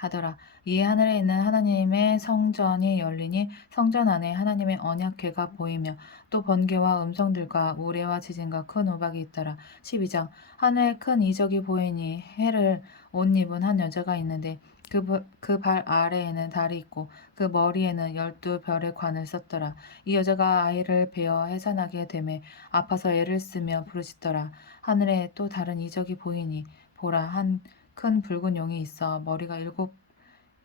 하더라. 이에 하늘에 있는 하나님의 성전이 열리니 성전 안에 하나님의 언약궤가 보이며 또 번개와 음성들과 우레와 지진과 큰 우박이 있더라. 12장 하늘에 큰 이적이 보이니 해를 옷 입은 한 여자가 있는데 그 발 아래에는 달이 있고 그 머리에는 12별의 관을 썼더라. 이 여자가 아이를 베어 해산하게 되매 아파서 애를 쓰며 부르짖더라. 하늘에 또 다른 이적이 보이니 보라 한 큰 붉은 용이 있어 머리가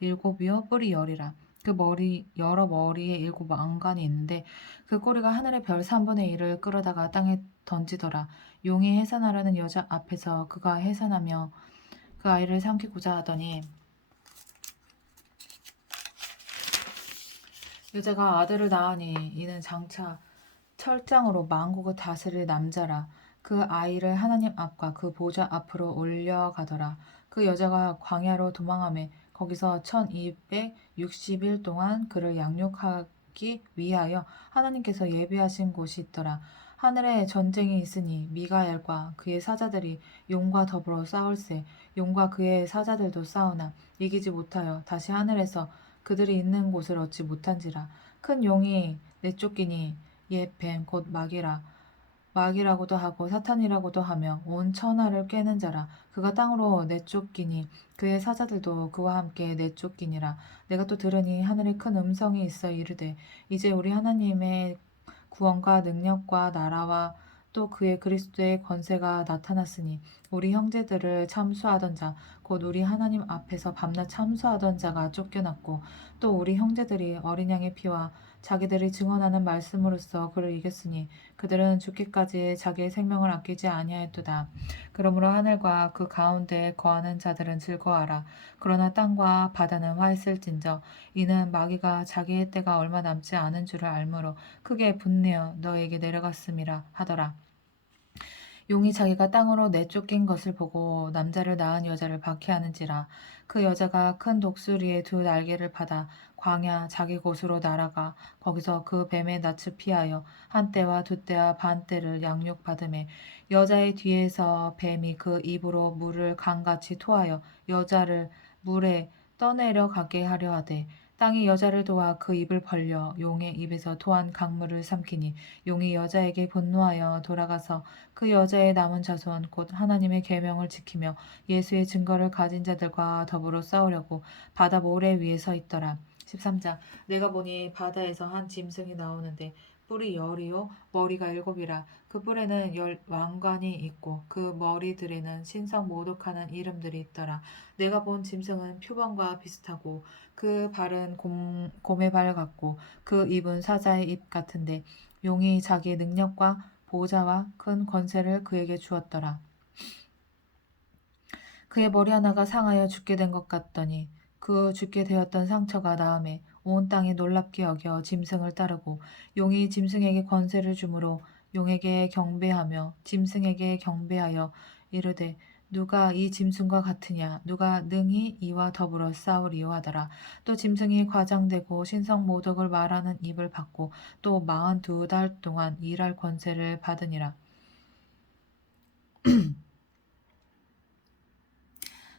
일곱이요 뿔이 열이라. 그 머리 여러 머리에 일곱 왕관이 있는데 그 꼬리가 하늘의 별 3분의 1을 끌어다가 땅에 던지더라. 용이 해산하려는 여자 앞에서 그가 해산하며 그 아이를 삼키고자 하더니 여자가 아들을 낳으니 이는 장차 철장으로 만국을 다스릴 남자라. 그 아이를 하나님 앞과 그 보좌 앞으로 올려가더라. 그 여자가 광야로 도망하며 거기서 1260일 동안 그를 양육하기 위하여 하나님께서 예비하신 곳이 있더라. 하늘에 전쟁이 있으니 미가엘과 그의 사자들이 용과 더불어 싸울세. 용과 그의 사자들도 싸우나 이기지 못하여 다시 하늘에서 그들이 있는 곳을 얻지 못한지라. 큰 용이 내쫓기니 옛 뱀 곧 마귀라고도 하고 사탄이라고도 하며 온 천하를 꿰는 자라. 그가 땅으로 내쫓기니 그의 사자들도 그와 함께 내쫓기니라. 내가 또 들으니 하늘에 큰 음성이 있어 이르되 이제 우리 하나님의 구원과 능력과 나라와 또 그의 그리스도의 권세가 나타났으니 우리 형제들을 참수하던 자 곧 우리 하나님 앞에서 밤낮 참수하던 자가 쫓겨났고 또 우리 형제들이 어린 양의 피와 자기들이 증언하는 말씀으로써 그를 이겼으니 그들은 죽기까지 자기의 생명을 아끼지 아니하였도다. 그러므로 하늘과 그 가운데에 거하는 자들은 즐거워하라. 그러나 땅과 바다는 화했을진저 이는 마귀가 자기의 때가 얼마 남지 않은 줄을 알므로 크게 분내어 너에게 내려갔음이라 하더라. 용이 자기가 땅으로 내쫓긴 것을 보고 남자를 낳은 여자를 박해하는지라. 그 여자가 큰 독수리의 두 날개를 받아 광야 자기 곳으로 날아가 거기서 그 뱀의 낯을 피하여 한 때와 두 때와 반 때를 양육받으매 여자의 뒤에서 뱀이 그 입으로 물을 강같이 토하여 여자를 물에 떠내려 가게 하려 하되 땅이 여자를 도와 그 입을 벌려 용의 입에서 토한 강물을 삼키니 용이 여자에게 분노하여 돌아가서 그 여자의 남은 자손 곧 하나님의 계명을 지키며 예수의 증거를 가진 자들과 더불어 싸우려고 바다 모래 위에 서 있더라. 13장 내가 보니 바다에서 한 짐승이 나오는데 뿔이 열이요 머리가 일곱이라. 그 뿔에는 열 왕관이 있고 그 머리들에는 신성 모독하는 이름들이 있더라. 내가 본 짐승은 표범과 비슷하고 그 발은 곰의 발 같고 그 입은 사자의 입 같은데 용이 자기의 능력과 보좌와 큰 권세를 그에게 주었더라. 그의 머리 하나가 상하여 죽게 된 것 같더니 그 죽게 되었던 상처가 나음에 온 땅이 놀랍게 여겨 짐승을 따르고 용이 짐승에게 권세를 주므로 용에게 경배하며 짐승에게 경배하여 이르되 누가 이 짐승과 같으냐 누가 능히 이와 더불어 싸우리요 하더라. 또 짐승이 과장되고 신성 모독을 말하는 입을 받고 또 42달 동안 일할 권세를 받으니라.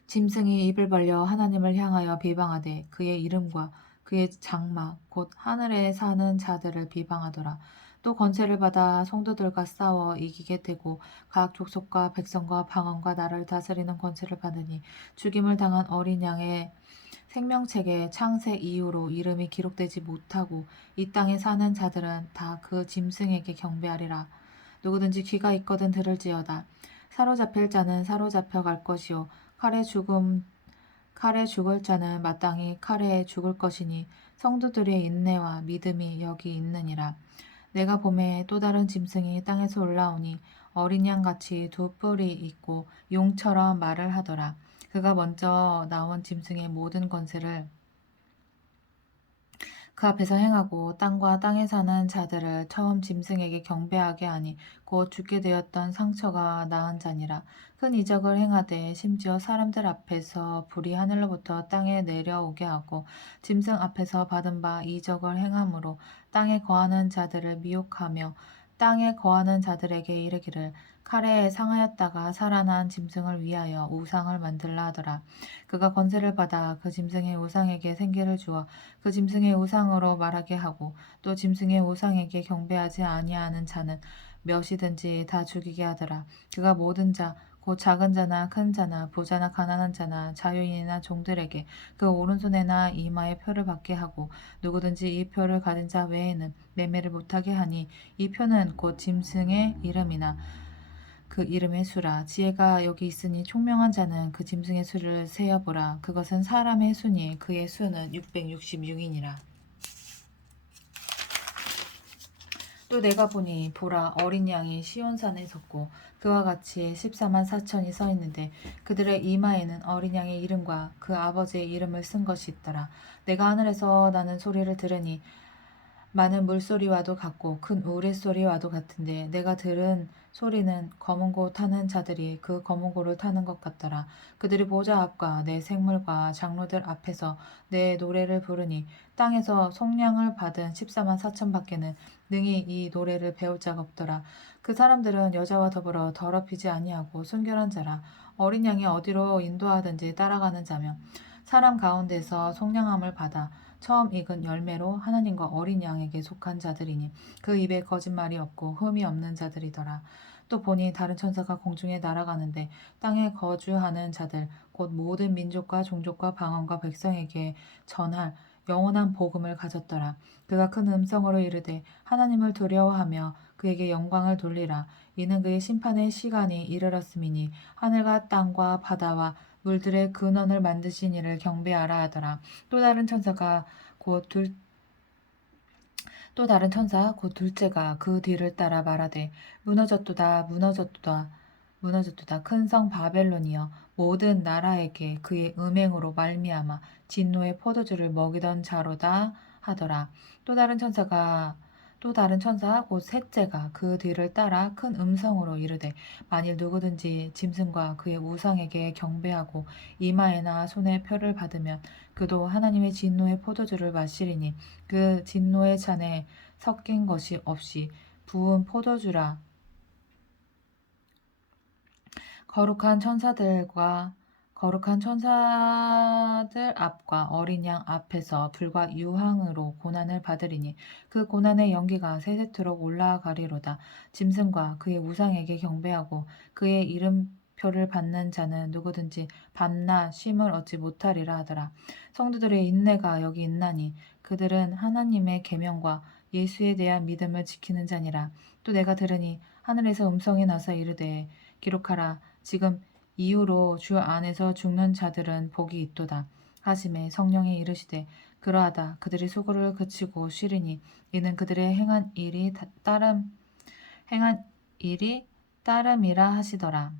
짐승이 입을 벌려 하나님을 향하여 비방하되 그의 이름과 그의 장막 곧 하늘에 사는 자들을 비방하더라. 또 권세를 받아 성도들과 싸워 이기게 되고 각 족속과 백성과 방언과 나라를 다스리는 권세를 받으니 죽임을 당한 어린 양의 생명책에 창세 이후로 이름이 기록되지 못하고 이 땅에 사는 자들은 다 그 짐승에게 경배하리라. 누구든지 귀가 있거든 들을지어다. 사로잡힐 자는 사로잡혀 갈 것이요 칼에 죽을 자는 마땅히 칼에 죽을 것이니 성도들의 인내와 믿음이 여기 있느니라. 내가 봄에 또 다른 짐승이 땅에서 올라오니 어린 양같이 두 뿔이 있고 용처럼 말을 하더라. 그가 먼저 나온 짐승의 모든 권세를 그 앞에서 행하고 땅과 땅에 사는 자들을 처음 짐승에게 경배하게 하니 곧 죽게 되었던 상처가 나은 자니라. 큰 이적을 행하되 심지어 사람들 앞에서 불이 하늘로부터 땅에 내려오게 하고 짐승 앞에서 받은 바 이적을 행함으로 땅에 거하는 자들을 미혹하며 땅에 거하는 자들에게 이르기를 칼에 상하였다가 살아난 짐승을 위하여 우상을 만들라 하더라. 그가 권세를 받아 그 짐승의 우상에게 생기를 주어 그 짐승의 우상으로 말하게 하고 또 짐승의 우상에게 경배하지 아니하는 자는 몇이든지 다 죽이게 하더라. 그가 모든 자 곧 작은 자나 큰 자나 부자나 가난한 자나 자유인이나 종들에게 그 오른손에나 이마에 표를 받게 하고 누구든지 이 표를 가진 자 외에는 매매를 못하게 하니 이 표는 곧 짐승의 이름이나 그 이름의 수라. 지혜가 여기 있으니 총명한 자는 그 짐승의 수를 세어보라. 그것은 사람의 수니 그의 수는 666이니라. 또 내가 보니 보라 어린 양이 시온산에 섰고 그와 같이 14만 4천이 서 있는데 그들의 이마에는 어린 양의 이름과 그 아버지의 이름을 쓴 것이 있더라. 내가 하늘에서 나는 소리를 들으니 많은 물소리와도 같고 큰 우레소리와도 같은데 내가 들은 소리는 검은 고 타는 자들이 그 검은 고를 타는 것 같더라. 그들이 보좌 앞과 내 생물과 장로들 앞에서 내 노래를 부르니 땅에서 속량을 받은 14만 4천 밖에는 능히 이 노래를 배울 자가 없더라. 그 사람들은 여자와 더불어 더럽히지 아니하고 순결한 자라. 어린 양이 어디로 인도하든지 따라가는 자며 사람 가운데서 속량함을 받아 처음 익은 열매로 하나님과 어린 양에게 속한 자들이니 그 입에 거짓말이 없고 흠이 없는 자들이더라. 또 보니 다른 천사가 공중에 날아가는데 땅에 거주하는 자들 곧 모든 민족과 종족과 방언과 백성에게 전할 영원한 복음을 가졌더라. 그가 큰 음성으로 이르되 하나님을 두려워하며 그에게 영광을 돌리라. 이는 그의 심판의 시간이 이르렀음이니 하늘과 땅과 바다와 물들의 근원을 만드신 이를 경배하라 하더라. 또 다른 천사 곧 둘째가 그 뒤를 따라 말하되 무너졌도다 무너졌도다 무너졌도다 큰 성 바벨론이여 모든 나라에게 그의 음행으로 말미암아 진노의 포도주를 먹이던 자로다 하더라. 또 다른 천사 곧 셋째가 그 뒤를 따라 큰 음성으로 이르되 만일 누구든지 짐승과 그의 우상에게 경배하고 이마에나 손에 표를 받으면 그도 하나님의 진노의 포도주를 마시리니 그 진노의 잔에 섞인 것이 없이 부은 포도주라. 거룩한 천사들 앞과 어린 양 앞에서 불과 유황으로 고난을 받으리니 그 고난의 연기가 세세토록 올라가리로다. 짐승과 그의 우상에게 경배하고 그의 이름표를 받는 자는 누구든지 밤낮 쉼을 얻지 못하리라 하더라. 성도들의 인내가 여기 있나니 그들은 하나님의 계명과 예수에 대한 믿음을 지키는 자니라. 또 내가 들으니 하늘에서 음성이 나서 이르되 기록하라. 지금 이후로 주 안에서 죽는 자들은 복이 있도다. 하심에 성령이 이르시되 그러하다. 그들이 수고를 그치고 쉬리니 이는 그들의 행한 일이 따름이라 하시더라.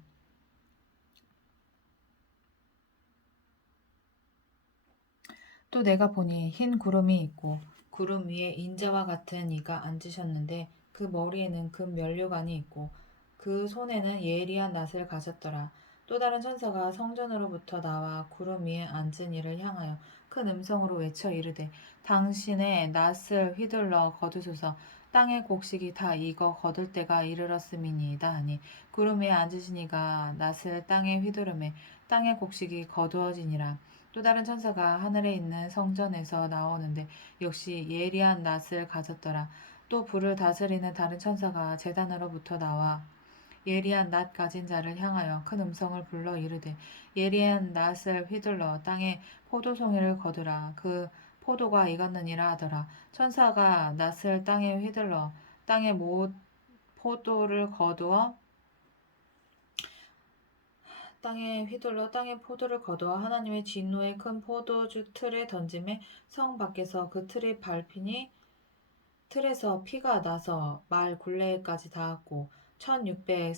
또 내가 보니 흰 구름이 있고 구름 위에 인자와 같은 이가 앉으셨는데 그 머리에는 금 면류관이 있고 그 손에는 예리한 낫을 가졌더라. 또 다른 천사가 성전으로부터 나와 구름 위에 앉은 이를 향하여 큰 음성으로 외쳐 이르되 당신의 낫을 휘둘러 거두소서. 땅의 곡식이 다 익어 거둘 때가 이르렀음이니이다 하니 구름 위에 앉으신 이가 낫을 땅에 휘두르매 땅의 곡식이 거두어지니라. 또 다른 천사가 하늘에 있는 성전에서 나오는데 역시 예리한 낫을 가졌더라. 또 불을 다스리는 다른 천사가 제단으로부터 나와 예리한 낫 가진 자를 향하여 큰 음성을 불러 이르되 예리한 낫을 휘둘러 땅에 포도송이를 거두라. 그 포도가 익었느니라 하더라. 천사가 낫을 땅에 휘둘러 땅에 포도를 거두어 땅에 휘둘러 땅에 포도를 거두어 하나님의 진노의 큰 포도주 틀에 던짐에 성 밖에서 그 틀이 밟히니 틀에서 피가 나서 말 굴레까지 닿았고 1600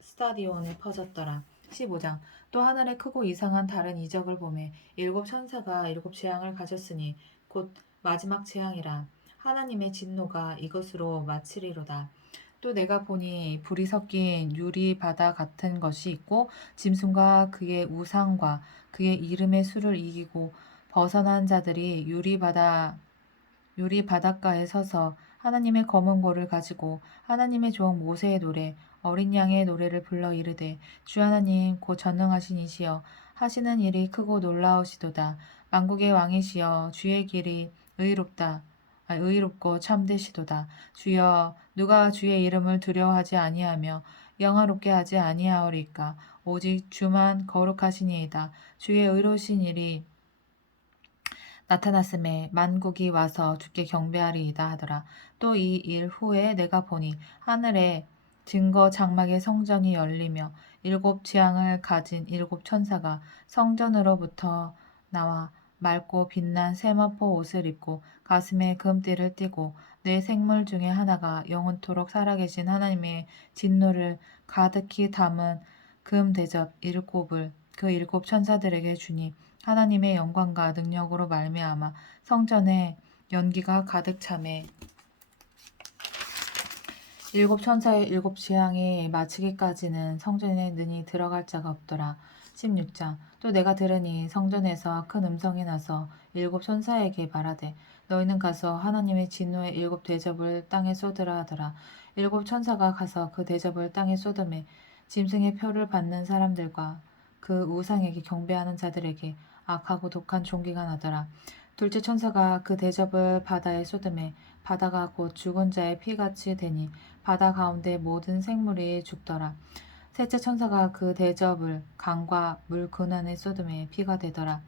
스타디온에 퍼졌더라. 15장. 또 하늘에 크고 이상한 다른 이적을 보매 일곱 천사가 일곱 재앙을 가졌으니 곧 마지막 재앙이라. 하나님의 진노가 이것으로 마치리로다. 또 내가 보니 불이 섞인 유리 바다 같은 것이 있고 짐승과 그의 우상과 그의 이름의 수를 이기고 벗어난 자들이 유리 바닷가에 서서 하나님의 검은 고를 가지고 하나님의 종 모세의 노래 어린 양의 노래를 불러 이르되 주 하나님 곧 전능하신 이시여 하시는 일이 크고 놀라우시도다. 만국의 왕이시여 주의 길이 의롭고 참되시도다. 주여 누가 주의 이름을 두려워하지 아니하며 영화롭게 하지 아니하오리까. 오직 주만 거룩하시니이다. 주의 의로우신 일이 나타났음에 만국이 와서 주께 경배하리이다 하더라. 또 이 일 후에 내가 보니 하늘에 증거 장막의 성전이 열리며 일곱 지향을 가진 일곱 천사가 성전으로부터 나와 맑고 빛난 세마포 옷을 입고 가슴에 금띠를 띠고 네 생물 중에 하나가 영원토록 살아계신 하나님의 진노를 가득히 담은 금 대접 일곱을 그 일곱 천사들에게 주니 하나님의 영광과 능력으로 말미암아 성전에 연기가 가득 차매 일곱 천사의 일곱 지향이 마치기까지는 성전에 능히 들어갈 자가 없더라. 16장. 또 내가 들으니 성전에서 큰 음성이 나서 일곱 천사에게 말하되 너희는 가서 하나님의 진노의 일곱 대접을 땅에 쏟으라 하더라. 일곱 천사가 가서 그 대접을 땅에 쏟음에 짐승의 표를 받는 사람들과 그 우상에게 경배하는 자들에게 악하고 독한 종기가 나더라. 둘째 천사가 그 대접을 바다에 쏟음에 바다가 곧 죽은 자의 피같이 되니 바다 가운데 모든 생물이 죽더라. 셋째 천사가 그 대접을 강과 물 근원에 쏟음에 피가 되더라.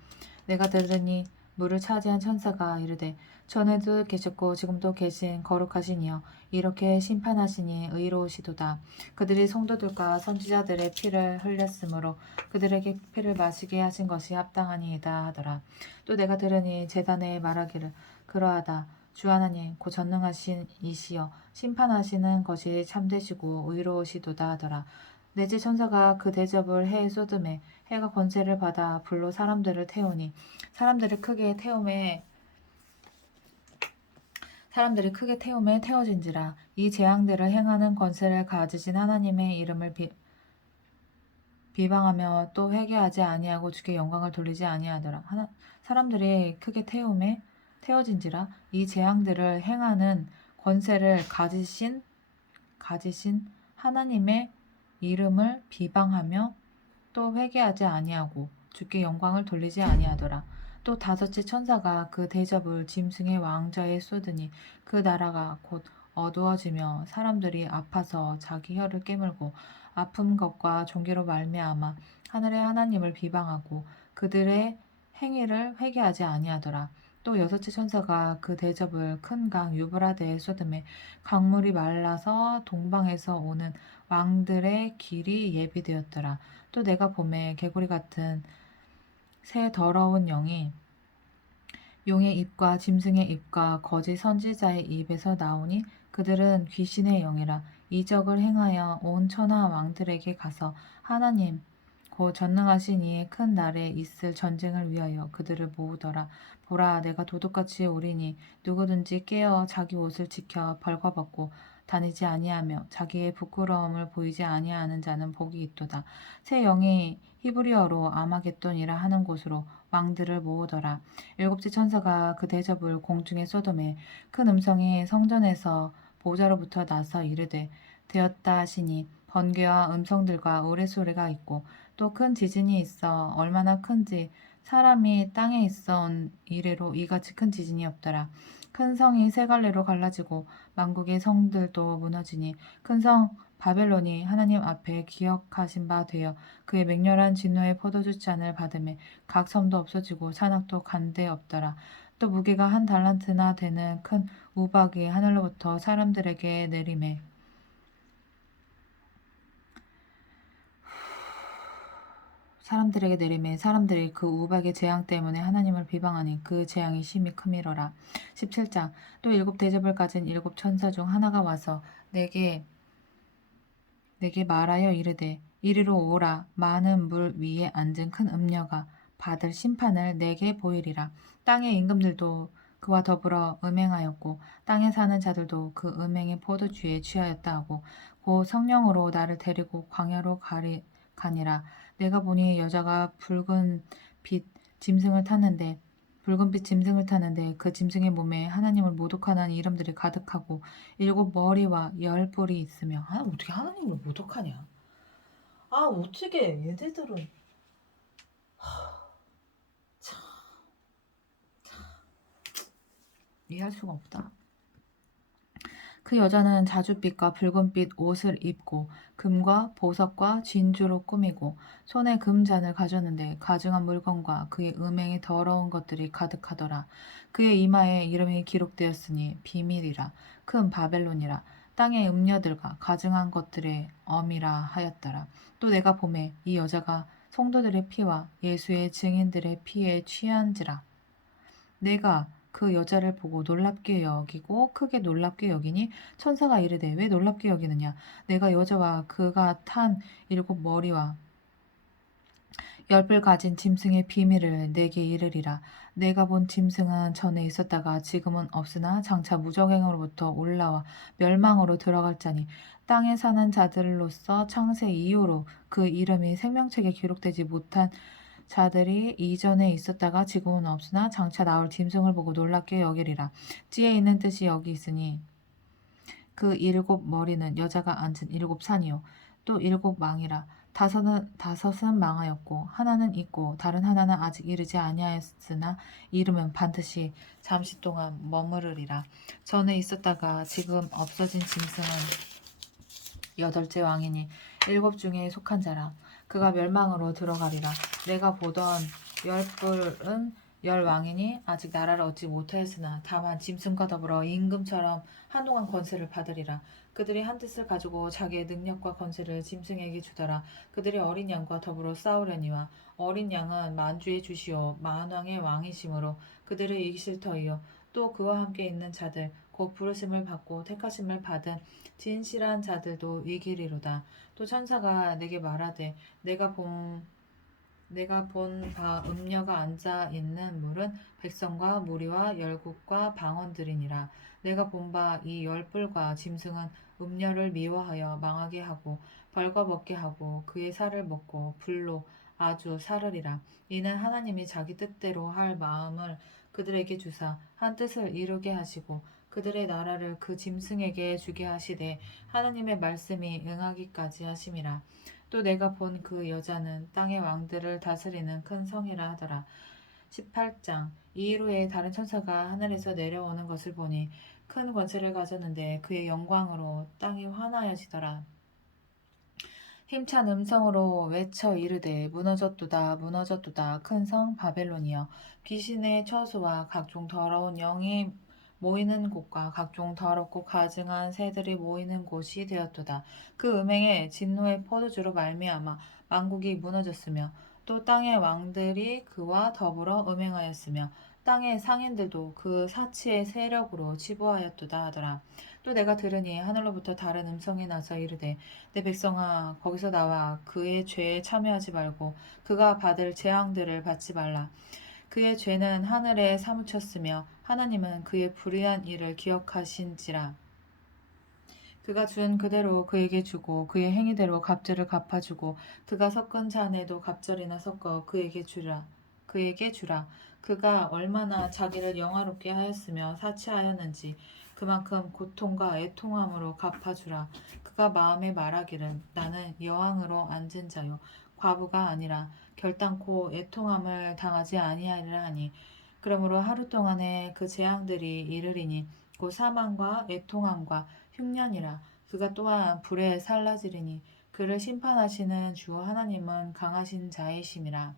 내가 들으니 물을 차지한 천사가 이르되 전에도 계셨고 지금도 계신 거룩하신 이여 이렇게 심판하시니 의로우시도다. 그들이 성도들과 선지자들의 피를 흘렸으므로 그들에게 피를 마시게 하신 것이 합당하니이다 하더라. 또 내가 들으니 제단에 말하기를 그러하다. 주 하나님 곧 전능하신 이시여 심판하시는 것이 참되시고 의로우시도다 하더라. 넷째 천사가 그 대접을 해에 쏟음에 해가 권세를 받아 불로 사람들을 크게 태움에 태워진지라. 이 재앙들을 행하는 권세를 가지신 하나님의 이름을 비방하며 또 회개하지 아니하고 주께 영광을 돌리지 아니하더라. 사람들이 크게 태워진지라. 이 재앙들을 행하는 권세를 가지신 하나님의 이름을 비방하며 또 회개하지 아니하고 주께 영광을 돌리지 아니하더라. 또 다섯째 천사가 그 대접을 짐승의 왕좌에 쏟으니 그 나라가 곧 어두워지며 사람들이 아파서 자기 혀를 깨물고 아픈 것과 종기로 말미암아 하늘의 하나님을 비방하고 그들의 행위를 회개하지 아니하더라. 또 여섯째 천사가 그 대접을 큰 강 유브라데에 쏟음에 강물이 말라서 동방에서 오는 왕들의 길이 예비되었더라. 또 내가 봄에 개구리 같은 새 더러운 영이 용의 입과 짐승의 입과 거짓 선지자의 입에서 나오니 그들은 귀신의 영이라. 이적을 행하여 온 천하 왕들에게 가서 하나님 곧 전능하신 이의 큰 날에 있을 전쟁을 위하여 그들을 모으더라. 보라, 내가 도둑같이 오리니 누구든지 깨어 자기 옷을 지켜 벌거벗고 다니지 아니하며 자기의 부끄러움을 보이지 아니하는 자는 복이 있도다. 새 영이 히브리어로 아마겟돈이라 하는 곳으로 왕들을 모으더라. 일곱째 천사가 그 대접을 공중에 쏟음에 큰 음성이 성전에서 보좌로부터 나서 이르되 되었다 하시니 번개와 음성들과 우레소리가 있고 또 큰 지진이 있어 얼마나 큰지 사람이 땅에 있어 온 이래로 이같이 큰 지진이 없더라. 큰 성이 세 갈래로 갈라지고 만국의 성들도 무너지니 큰 성 바벨론이 하나님 앞에 기억하신 바 되어 그의 맹렬한 진노의 포도주 잔을 받음에 각 섬도 없어지고 산악도 간데 없더라. 또 무게가 한 달란트나 되는 큰 우박이 하늘로부터 사람들에게 내림에 사람들이 그 우박의 재앙 때문에 하나님을 비방하니 그 재앙이 심히 크미러라. 17장. 또 일곱 대접을 가진 일곱 천사 중 하나가 와서 내게 말하여 이르되 이리로 오라. 많은 물 위에 앉은 큰 음녀가 받을 심판을 내게 보이리라. 땅의 임금들도 그와 더불어 음행하였고 땅에 사는 자들도 그 음행의 포도주에 취하였다 하고 곧 성령으로 나를 데리고 광야로 가니라. 내가 보니 여자가 붉은빛 짐승을 탔는데 그 짐승의 몸에 하나님을 모독하는 이름들이 가득하고 일곱 머리와 열 뿔이 있으며 어떻게 하나님을 모독하냐? 어떻게 얘네들은 참 이해할 수가 없다. 그 여자는 자줏빛과 붉은빛 옷을 입고 금과 보석과 진주로 꾸미고 손에 금잔을 가졌는데 가증한 물건과 그의 음행이 더러운 것들이 가득하더라. 그의 이마에 이름이 기록되었으니 비밀이라 큰 바벨론이라 땅의 음녀들과 가증한 것들의 엄이라 하였더라. 또 내가 보매 이 여자가 성도들의 피와 예수의 증인들의 피에 취한지라. 내가 그 여자를 보고 놀랍게 여기고 크게 놀랍게 여기니 천사가 이르되 왜 놀랍게 여기느냐 내가 여자와 그가 탄 일곱 머리와 열뿔 가진 짐승의 비밀을 내게 이르리라. 내가 본 짐승은 전에 있었다가 지금은 없으나 장차 무적행으로부터 올라와 멸망으로 들어갈 자니 땅에 사는 자들로서 창세 이후로 그 이름이 생명책에 기록되지 못한 자들이 이전에 있었다가 지금은 없으나 장차 나올 짐승을 보고 놀랍게 여기리라. 지혜 있는 뜻이 여기 있으니 그 일곱 머리는 여자가 앉은 일곱 산이요 또 일곱 망이라. 다섯은 망하였고 하나는 있고 다른 하나는 아직 이르지 아니하였으나 이름은 반드시 잠시 동안 머무르리라. 전에 있었다가 지금 없어진 짐승은 여덟째 왕이니 일곱 중에 속한 자라. 그가 멸망으로 들어가리라. 내가 보던 열 뿔은 열 왕이니 아직 나라를 얻지 못하였으나 다만 짐승과 더불어 임금처럼 한동안 권세를 받으리라. 그들이 한 뜻을 가지고 자기의 능력과 권세를 짐승에게 주더라. 그들이 어린 양과 더불어 싸우려니와 어린 양은 만주의 주시오 만왕의 왕이심으로 그들을 이기실 터이요 또 그와 함께 있는 자들 곧 부르심을 받고 택하심을 받은 진실한 자들도 이기리로다. 또 천사가 내게 말하되 내가 본 바 음녀가 앉아 있는 물은 백성과 무리와 열국과 방언들이니라. 내가 본 바 이 열뿔과 짐승은 음녀를 미워하여 망하게 하고 벌거벗게 하고 그의 살을 먹고 불로 아주 사르리라. 이는 하나님이 자기 뜻대로 할 마음을 그들에게 주사 한 뜻을 이루게 하시고 그들의 나라를 그 짐승에게 주게 하시되 하나님의 말씀이 응하기까지 하심이라. 또 내가 본 그 여자는 땅의 왕들을 다스리는 큰 성이라 하더라. 18장. 이후에 다른 천사가 하늘에서 내려오는 것을 보니 큰 권세를 가졌는데 그의 영광으로 땅이 환하여지더라. 힘찬 음성으로 외쳐 이르되 무너졌도다 무너졌도다 큰 성 바벨론이여 귀신의 처소와 각종 더러운 영이 모이는 곳과 각종 더럽고 가증한 새들이 모이는 곳이 되었도다. 그 음행에 진노의 포도주로 말미암아 만국이 무너졌으며 또 땅의 왕들이 그와 더불어 음행하였으며 땅의 상인들도 그 사치의 세력으로 치부하였도다 하더라. 또 내가 들으니 하늘로부터 다른 음성이 나서 이르되 내 백성아 거기서 나와 그의 죄에 참여하지 말고 그가 받을 재앙들을 받지 말라. 그의 죄는 하늘에 사무쳤으며 하나님은 그의 불의한 일을 기억하신지라. 그가 준 그대로 그에게 주고 그의 행위대로 갑절을 갚아주고 그가 섞은 잔에도 갑절이나 섞어 그에게 주라. 그가 얼마나 자기를 영화롭게 하였으며 사치하였는지 그만큼 고통과 애통함으로 갚아주라. 그가 마음에 말하기를 나는 여왕으로 앉은 자요 과부가 아니라 결단코 애통함을 당하지 아니하리라 하니 그러므로 하루 동안에 그 재앙들이 이르리니 곧 사망과 애통함과 흉년이라. 그가 또한 불에 살라지리니 그를 심판하시는 주 하나님은 강하신 자이심이라.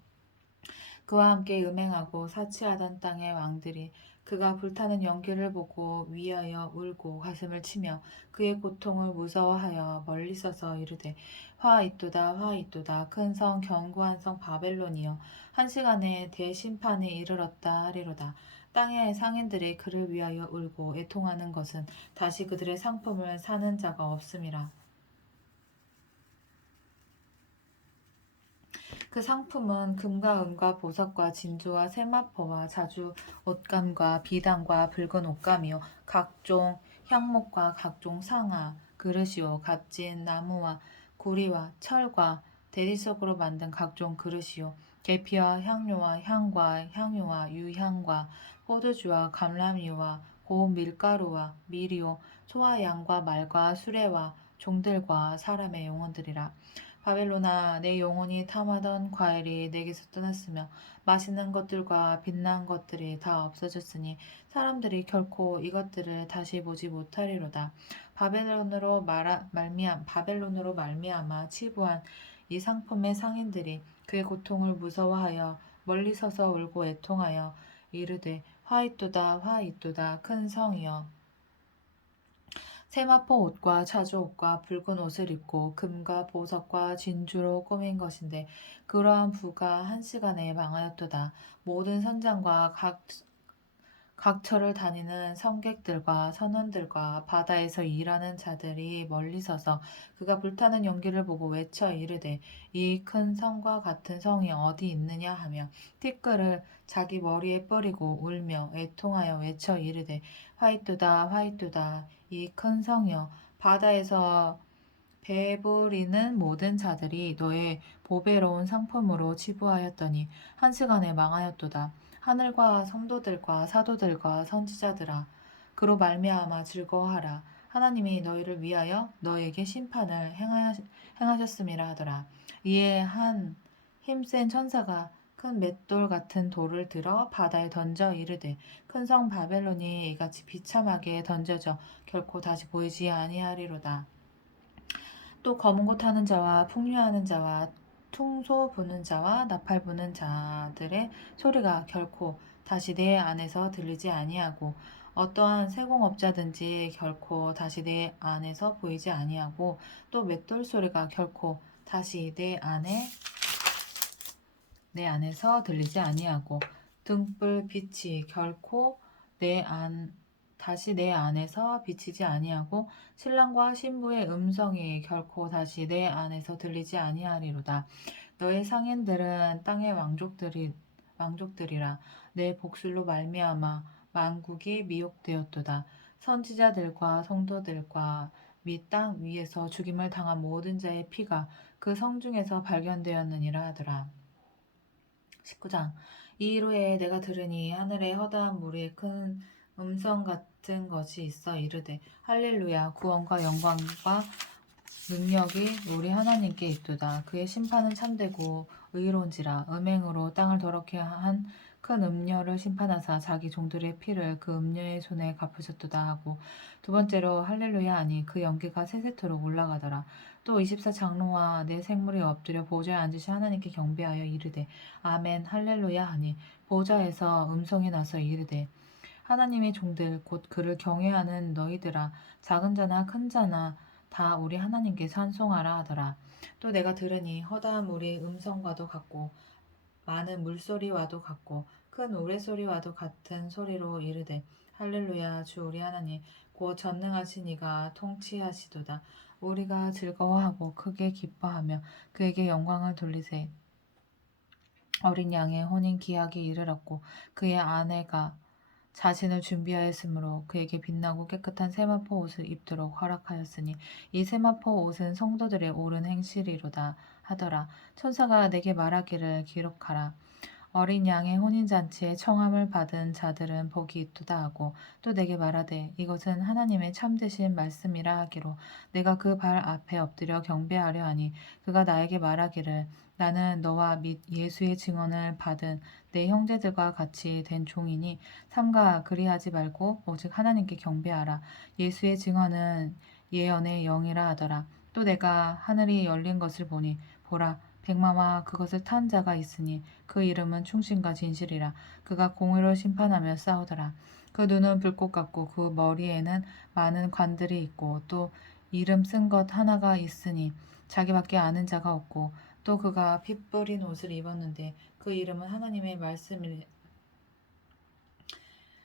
그와 함께 음행하고 사치하던 땅의 왕들이 그가 불타는 연기를 보고 위하여 울고 가슴을 치며 그의 고통을 무서워하여 멀리 서서 이르되 화 있도다 화 있도다 큰 성 견고한 성 바벨론이여 한 시간에 대심판이 이르렀다 하리로다. 땅의 상인들이 그를 위하여 울고 애통하는 것은 다시 그들의 상품을 사는 자가 없음이라. 그 상품은 금과 은과 보석과 진주와 세마포와 자주 옷감과 비단과 붉은 옷감이요 각종 향목과 각종 상아 그릇이요 값진 나무와 구리와 철과 대리석으로 만든 각종 그릇이요 계피와 향료와 향과 향유와 유향과 포도주와 감람유와 고운 밀가루와 밀이요 소와 양과 말과 수레와 종들과 사람의 영혼들이라. 바벨론아, 내 영혼이 탐하던 과일이 내게서 떠났으며 맛있는 것들과 빛난 것들이 다 없어졌으니 사람들이 결코 이것들을 다시 보지 못하리로다. 바벨론으로 말미암아 치부한 이 상품의 상인들이 그의 고통을 무서워하여 멀리 서서 울고 애통하여 이르되 화 있도다 화 있도다 큰 성이여 세마포 옷과 자주 옷과 붉은 옷을 입고 금과 보석과 진주로 꾸민 것인데 그러한 부가 한 시간에 망하였도다. 모든 선장과 각처를 다니는 성객들과 선원들과 바다에서 일하는 자들이 멀리 서서 그가 불타는 연기를 보고 외쳐 이르되 이 큰 성과 같은 성이 어디 있느냐 하며 티끌을 자기 머리에 뿌리고 울며 애통하여 외쳐 이르되 화이뚜다 화이뚜다 이 큰 성이여 바다에서 배부리는 모든 자들이 너의 보배로운 상품으로 치부하였더니 한 시간에 망하였도다. 하늘과 성도들과 사도들과 선지자들아 그로 말미암아 즐거워하라. 하나님이 너희를 위하여 너에게 심판을 행하셨음이라 하더라. 이에 한 힘센 천사가 큰 맷돌 같은 돌을 들어 바다에 던져 이르되 큰 성 바벨론이 이같이 비참하게 던져져 결코 다시 보이지 아니하리로다. 또 검은 고 타는 자와 풍류하는 자와 퉁소 부는 자와 나팔 부는 자들의 소리가 결코 다시 내 안에서 들리지 아니하고 어떠한 세공업자든지 결코 다시 내 안에서 보이지 아니하고 또 맷돌 소리가 결코 다시 내 안에서 들리지 아니하고 등불 빛이 결코 다시 내 안에서 비치지 아니하고 신랑과 신부의 음성이 결코 다시 내 안에서 들리지 아니하리로다. 너의 상인들은 땅의 왕족들이라 내 복술로 말미암아 만국이 미혹되었도다. 선지자들과 성도들과 및 땅 위에서 죽임을 당한 모든 자의 피가 그 성중에서 발견되었느니라 하더라. 19장 이일 후에 내가 들으니 하늘에 허다한 무리의 큰 음성 같은 것이 있어 이르되 할렐루야 구원과 영광과 능력이 우리 하나님께 있도다. 그의 심판은 참되고 의로운지라 음행으로 땅을 더럽게 한 큰 음녀를 심판하사 자기 종들의 피를 그 음녀의 손에 갚으셨도다 하고 두 번째로 할렐루야 하니 그 연기가 세세토록 올라가더라. 또 24장로와 내 생물이 엎드려 보좌에 앉으신 하나님께 경배하여 이르되 아멘 할렐루야 하니 보좌에서 음성이 나서 이르되 하나님의 종들 곧 그를 경외하는 너희들아 작은 자나 큰 자나 다 우리 하나님께 찬송하라 하더라. 또 내가 들으니 허다한 물이 음성과도 같고 많은 물소리와도 같고 큰 우레소리와도 같은 소리로 이르되 할렐루야 주 우리 하나님 곧 전능하신 이가 통치하시도다. 우리가 즐거워하고 크게 기뻐하며 그에게 영광을 돌리세. 어린 양의 혼인 기약이 이르렀고 그의 아내가 자신을 준비하였으므로 그에게 빛나고 깨끗한 세마포 옷을 입도록 허락하였으니 이 세마포 옷은 성도들의 옳은 행실이로다 하더라. 천사가 내게 말하기를 기록하라. 어린 양의 혼인잔치에 청함을 받은 자들은 복이 있도다 하고 또 내게 말하되 이것은 하나님의 참되신 말씀이라 하기로 내가 그 발 앞에 엎드려 경배하려 하니 그가 나에게 말하기를 나는 너와 및 예수의 증언을 받은 내 형제들과 같이 된 종이니 삼가 그리하지 말고 오직 하나님께 경배하라. 예수의 증언은 예언의 영이라 하더라. 또 내가 하늘이 열린 것을 보니 보라 백마와 그것을 탄 자가 있으니 그 이름은 충신과 진실이라. 그가 공의로 심판하며 싸우더라. 그 눈은 불꽃 같고 그 머리에는 많은 관들이 있고 또 이름 쓴 것 하나가 있으니 자기밖에 아는 자가 없고 또 그가 피 뿌린 옷을 입었는데 그 이름은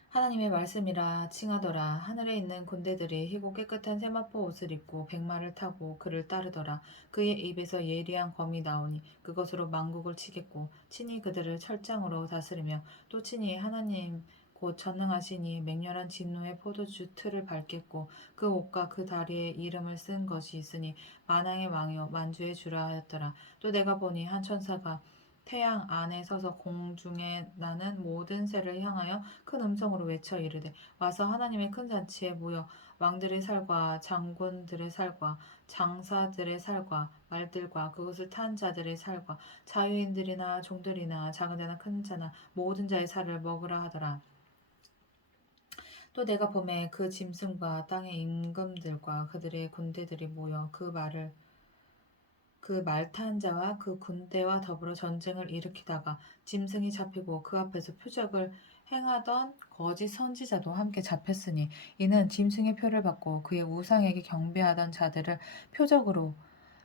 하나님의 말씀이라 칭하더라. 하늘에 있는 군대들이 희고 깨끗한 세마포 옷을 입고 백마를 타고 그를 따르더라. 그의 입에서 예리한 검이 나오니 그것으로 만국을 치겠고 친히 그들을 철장으로 다스리며 또 친히 하나님 곧 전능하시니 맹렬한 진노의 포도주 틀을 밟겠고 그 옷과 그 다리에 이름을 쓴 것이 있으니 만왕의 왕이요 만주의 주라 하였더라. 또 내가 보니 한 천사가 태양 안에 서서 공중에 나는 모든 새를 향하여 큰 음성으로 외쳐 이르되 와서 하나님의 큰 잔치에 모여 왕들의 살과 장군들의 살과 장사들의 살과 말들과 그것을 탄 자들의 살과 자유인들이나 종들이나 작은 자나 큰 자나 모든 자의 살을 먹으라 하더라. 또 내가 보매 그 짐승과 땅의 임금들과 그들의 군대들이 모여 그 말 탄 자와 그 군대와 더불어 전쟁을 일으키다가 짐승이 잡히고 그 앞에서 표적을 행하던 거짓 선지자도 함께 잡혔으니 이는 짐승의 표를 받고 그의 우상에게 경배하던 자들을 표적으로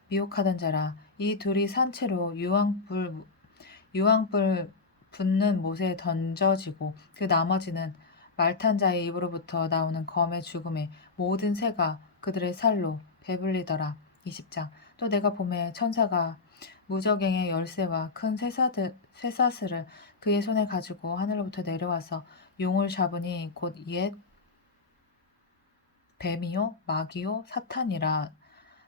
미혹하던 자라. 이 둘이 산채로 유황불 붙는 못에 던져지고 그 나머지는 말탄 자의 입으로부터 나오는 검의 죽음에 모든 새가 그들의 살로 배불리더라. 20장. 또 내가 보매 천사가 무저갱의 열쇠와 큰 쇠사슬을 그의 손에 가지고 하늘로부터 내려와서 용을 잡으니 곧 옛 뱀이요 마귀요 사탄이라.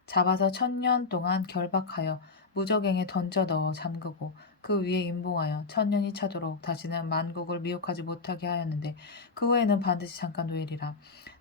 잡아서 1000년 동안 결박하여 무저갱에 던져 넣어 잠그고 그 위에 임봉하여 1000년이 차도록 다시는 만국을 미혹하지 못하게 하였는데 그 후에는 반드시 잠깐 노일이라.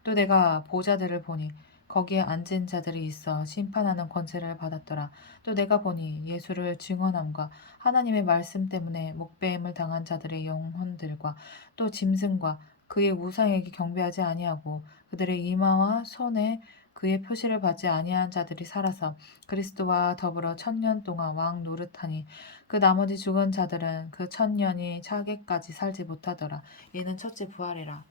또 내가 보좌들을 보니 거기에 앉은 자들이 있어 심판하는 권세를 받았더라. 또 내가 보니 예수를 증언함과 하나님의 말씀 때문에 목배임을 당한 자들의 영혼들과 또 짐승과 그의 우상에게 경배하지 아니하고 그들의 이마와 손에 그의 표시를 받지 아니한 자들이 살아서 그리스도와 더불어 1000년 동안 왕 노릇하니 그 나머지 죽은 자들은 그 1000년이 차게까지 살지 못하더라. 이는 첫째 부활이라.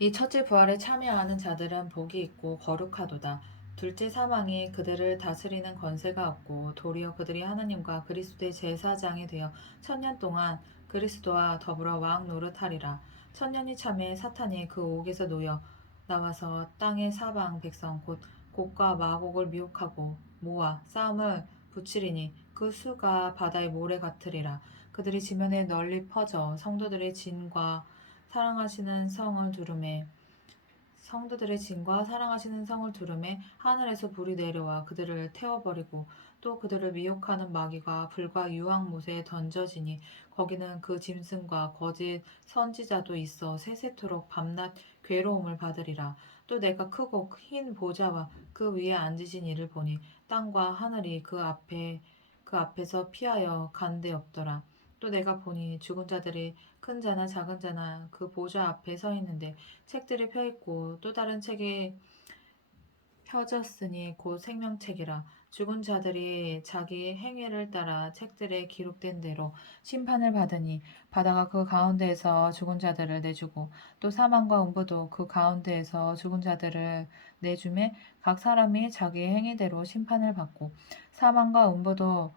이 첫째 부활에 참여하는 자들은 복이 있고 거룩하도다. 둘째 사망이 그들을 다스리는 권세가 없고 도리어 그들이 하나님과 그리스도의 제사장이 되어 1000년 동안 그리스도와 더불어 왕 노릇하리라. 1000년이 참에 사탄이 그 옥에서 놓여 나와서 땅의 사방 백성 곧 곡과 마곡을 미혹하고 모아 싸움을 붙이리니 그 수가 바다의 모래 같으리라. 그들이 지면에 널리 퍼져 성도들의 진과 사랑하시는 성을 두름에 하늘에서 불이 내려와 그들을 태워버리고 또 그들을 미혹하는 마귀가 불과 유황못에 던져지니 거기는 그 짐승과 거짓 선지자도 있어 세세토록 밤낮 괴로움을 받으리라. 또 내가 크고 흰 보좌와 그 위에 앉으신 이를 보니 땅과 하늘이 그 앞에서 피하여 간 데 없더라. 또 내가 보니 죽은 자들이 큰 자나 작은 자나 그 보좌 앞에 서 있는데 책들이 펴 있고 또 다른 책이 펴졌으니 곧 생명책이라. 죽은 자들이 자기 행위를 따라 책들에 기록된 대로 심판을 받으니 바다가 그 가운데에서 죽은 자들을 내주고 또 사망과 음부도 그 가운데에서 죽은 자들을 내주매 각 사람이 자기 행위대로 심판을 받고 사망과 음부도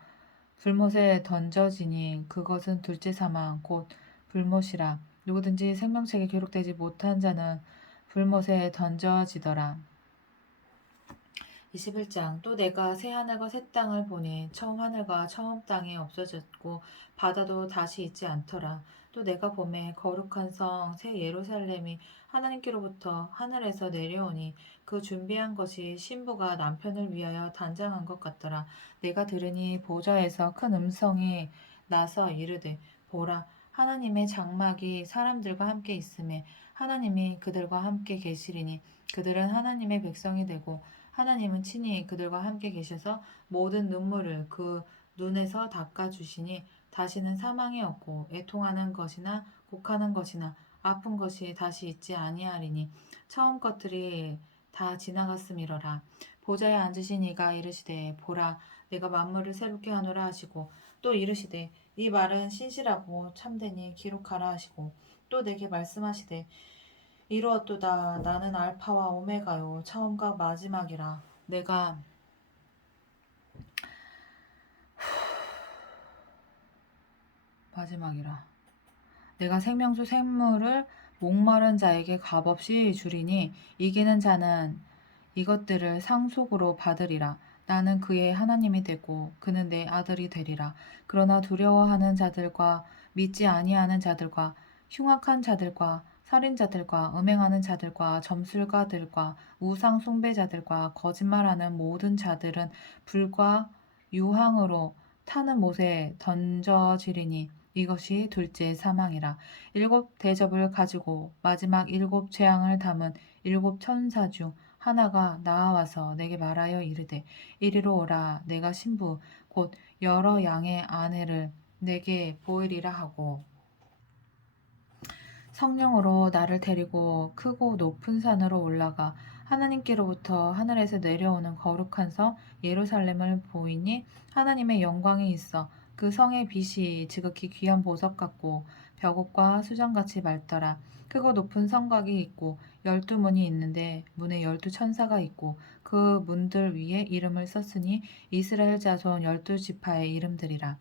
불못에 던져지니 그것은 둘째 사망 곧 불못이라. 누구든지 생명책에 기록되지 못한 자는 불못에 던져지더라. 21장 또 내가 새 하늘과 새 땅을 보니 처음 하늘과 처음 땅이 없어졌고 바다도 다시 있지 않더라. 또 내가 보매 거룩한 성 새 예루살렘이 하나님께로부터 하늘에서 내려오니 그 준비한 것이 신부가 남편을 위하여 단장한 것 같더라. 내가 들으니 보좌에서 큰 음성이 나서 이르되 보라 하나님의 장막이 사람들과 함께 있음에 하나님이 그들과 함께 계시리니 그들은 하나님의 백성이 되고 하나님은 친히 그들과 함께 계셔서 모든 눈물을 그 눈에서 닦아주시니 다시는 사망이 없고 애통하는 것이나 곡하는 것이나 아픈 것이 다시 있지 아니하리니 처음 것들이 다 지나갔음이러라. 보좌에 앉으신 이가 이르시되 보라 내가 만물을 새롭게 하노라 하시고 또 이르시되 이 말은 신실하고 참되니 기록하라 하시고 또 내게 말씀하시되 이루었도다. 나는 알파와 오메가요 처음과 마지막이라. 내가 마지막이라. 내가 생명수 생물을 목마른 자에게 값없이 주리니 이기는 자는 이것들을 상속으로 받으리라. 나는 그의 하나님이 되고 그는 내 아들이 되리라. 그러나 두려워하는 자들과 믿지 아니하는 자들과 흉악한 자들과 살인자들과 음행하는 자들과 점술가들과 우상 숭배자들과 거짓말하는 모든 자들은 불과 유황으로 타는 못에 던져지리니 이것이 둘째 사망이라. 일곱 대접을 가지고 마지막 일곱 재앙을 담은 일곱 천사 중 하나가 나와서 내게 말하여 이르되 이리로 오라. 내가 신부 곧 여러 양의 아내를 내게 보이리라 하고 성령으로 나를 데리고 크고 높은 산으로 올라가 하나님께로부터 하늘에서 내려오는 거룩한 성 예루살렘을 보이니 하나님의 영광이 있어 그 성의 빛이 지극히 귀한 보석 같고 벽옥과 수정같이 맑더라. 크고 높은 성곽이 있고 12문이 있는데 문에 12천사가 있고 그 문들 위에 이름을 썼으니 이스라엘 자손 12지파의 이름들이라.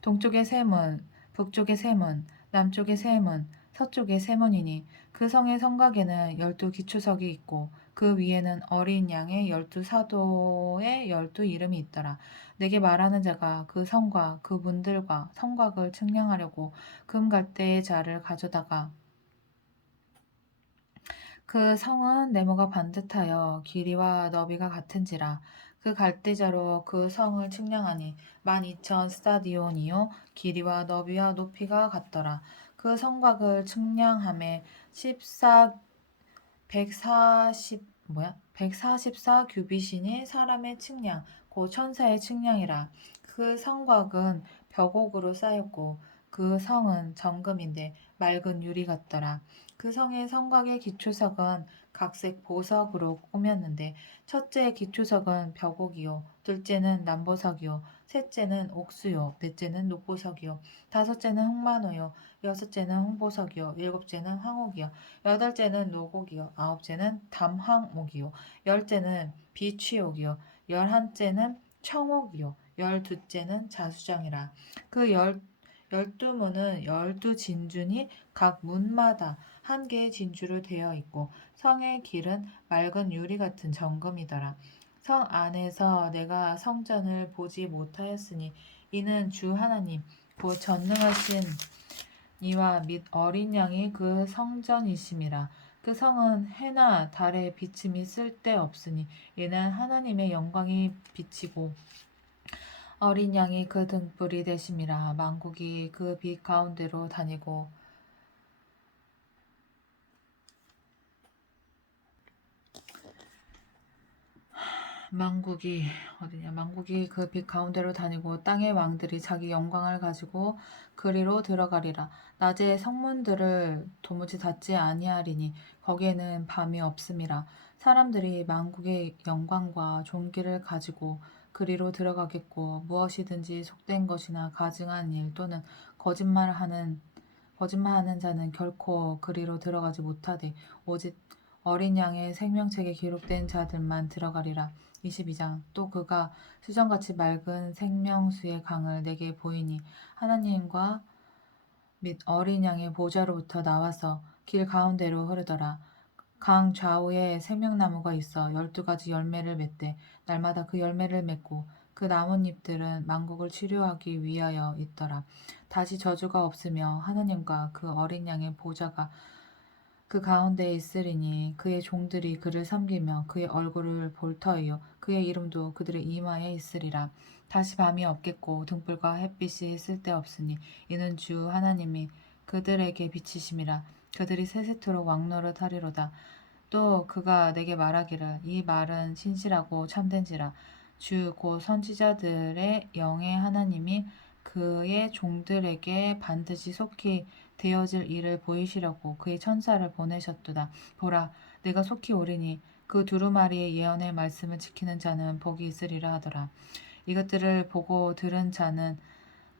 동쪽의 세 문, 북쪽의 세 문, 남쪽의 세 문, 서쪽의 세 문이니 그 성의 성곽에는 12기초석이 있고 그 위에는 어린 양의 12사도의 12이름이 있더라. 내게 말하는 자가 그 성과 그 문들과 성곽을 측량하려고 금갈대의 자를 가져다가 그 성은 네모가 반듯하여 길이와 너비가 같은지라. 그 갈대자로 그 성을 측량하니 12,000스타디온이요 길이와 너비와 높이가 같더라. 그 성곽을 측량함에 144 규빗이니 사람의 측량 곧 천사의 측량이라. 그 성곽은 벽옥으로 쌓였고 그 성은 정금인데 맑은 유리 같더라. 그 성의 성곽의 기초석은 각색 보석으로 꾸몄는데 첫째 기초석은 벽옥이요 둘째는 남보석이요 셋째는 옥수요 넷째는 녹보석이요 다섯째는 흑마노요 여섯째는 홍보석이요 일곱째는 황옥이요 여덟째는 노곡이요 아홉째는 담황옥이요 열째는 비취옥이요 열한째는 청옥이요 열두째는 자수정이라. 그 12문은 12진주니 각 문마다 한 개의 진주로 되어 있고 성의 길은 맑은 유리 같은 정금이더라. 성 안에서 내가 성전을 보지 못하였으니 이는 주 하나님 곧 전능하신 이와 및 어린 양이 그 성전이심이라. 그 성은 해나 달의 비침이 쓸데없으니 이는 하나님의 영광이 비치고 어린 양이 그 등불이 되심이라. 만국이 그 빛 가운데로 다니고 만국이 그 빛 가운데로 다니고 땅의 왕들이 자기 영광을 가지고 그리로 들어가리라. 낮에 성문들을 도무지 닫지 아니하리니 거기에는 밤이 없음이라. 사람들이 만국의 영광과 존귀를 가지고 그리로 들어가겠고 무엇이든지 속된 것이나 가증한 일 또는 거짓말하는 자는 결코 그리로 들어가지 못하되 오직 어린 양의 생명책에 기록된 자들만 들어가리라. 22장. 또 그가 수정같이 맑은 생명수의 강을 내게 보이니 하나님과 및 어린 양의 보좌로부터 나와서 길 가운데로 흐르더라. 강 좌우에 생명나무가 있어 12가지 열매를 맺되 날마다 그 열매를 맺고 그 나뭇잎들은 만국을 치료하기 위하여 있더라. 다시 저주가 없으며 하나님과 그 어린 양의 보좌가 그 가운데에 있으리니 그의 종들이 그를 섬기며 그의 얼굴을 볼 터이요 그의 이름도 그들의 이마에 있으리라. 다시 밤이 없겠고 등불과 햇빛이 쓸데없으니 이는 주 하나님이 그들에게 비치심이라. 그들이 세세토록 왕노릇하리로다. 또 그가 내게 말하기를 이 말은 신실하고 참된지라. 주 곧 선지자들의 영의 하나님이 그의 종들에게 반드시 속히 되어질 일을 보이시려고 그의 천사를 보내셨도다. 보라, 내가 속히 오리니 그 두루마리의 예언의 말씀을 지키는 자는 복이 있으리라 하더라. 이것들을 보고 들은 자는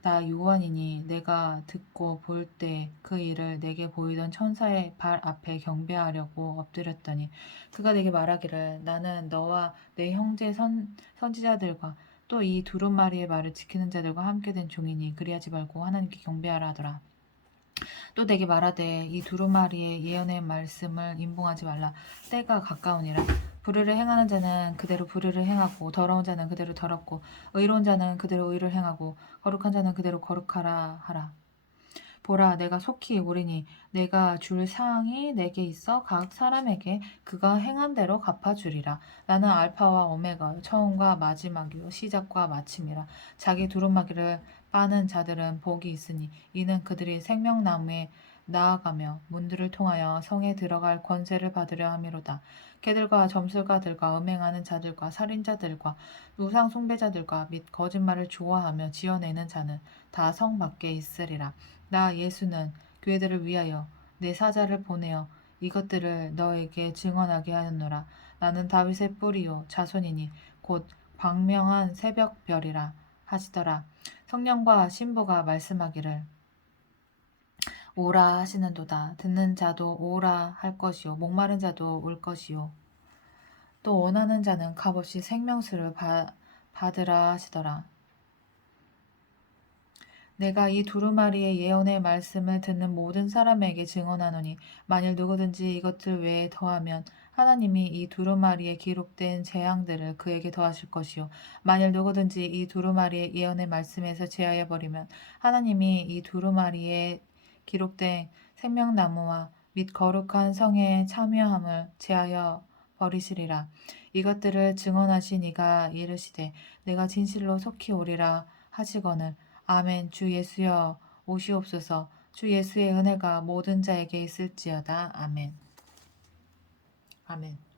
나 요한이니 내가 듣고 볼 때 그 일을 내게 보이던 천사의 발 앞에 경배하려고 엎드렸더니 그가 내게 말하기를 나는 너와 내 형제 선지자들과 또 이 두루마리의 말을 지키는 자들과 함께 된 종이니 그리하지 말고 하나님께 경배하라 하더라. 또 내게 말하되 이 두루마리의 예언의 말씀을 임봉하지 말라. 때가 가까우니라. 불의를 행하는 자는 그대로 불의를 행하고 더러운 자는 그대로 더럽고 의로운 자는 그대로 의를 행하고 거룩한 자는 그대로 거룩하라 하라. 보라, 내가 속히 오리니 내가 줄 상이 내게 있어 각 사람에게 그가 행한 대로 갚아주리라. 나는 알파와 오메가 처음과 마지막이요 시작과 마침이라. 자기 두루마기를 빠는 자들은 복이 있으니 이는 그들이 생명나무에 나아가며 문들을 통하여 성에 들어갈 권세를 받으려 함이로다. 개들과 점술가들과 음행하는 자들과 살인자들과 우상 숭배자들과 및 거짓말을 좋아하며 지어내는 자는 다 성 밖에 있으리라. 나 예수는 교회들을 위하여 내 사자를 보내어 이것들을 너에게 증언하게 하였노라. 나는 다윗의 뿌리요 자손이니 곧 광명한 새벽별이라 하시더라. 성령과 신부가 말씀하기를 오라 하시는도다. 듣는 자도 오라 할 것이요 목마른 자도 올 것이요 또 원하는 자는 값없이 생명수를 받으라 하시더라. 내가 이 두루마리의 예언의 말씀을 듣는 모든 사람에게 증언하노니 만일 누구든지 이것들 외에 더하면 하나님이 이 두루마리에 기록된 재앙들을 그에게 더하실 것이요 만일 누구든지 이 두루마리의 예언의 말씀에서 제하여 버리면 하나님이 이 두루마리에 기록된 생명나무와 및 거룩한 성의 참여함을 제하여 버리시리라. 이것들을 증언하신 이가 이르시되 내가 진실로 속히 오리라 하시거늘 아멘. 주 예수여 오시옵소서. 주 예수의 은혜가 모든 자에게 있을지어다. 아멘. 아멘.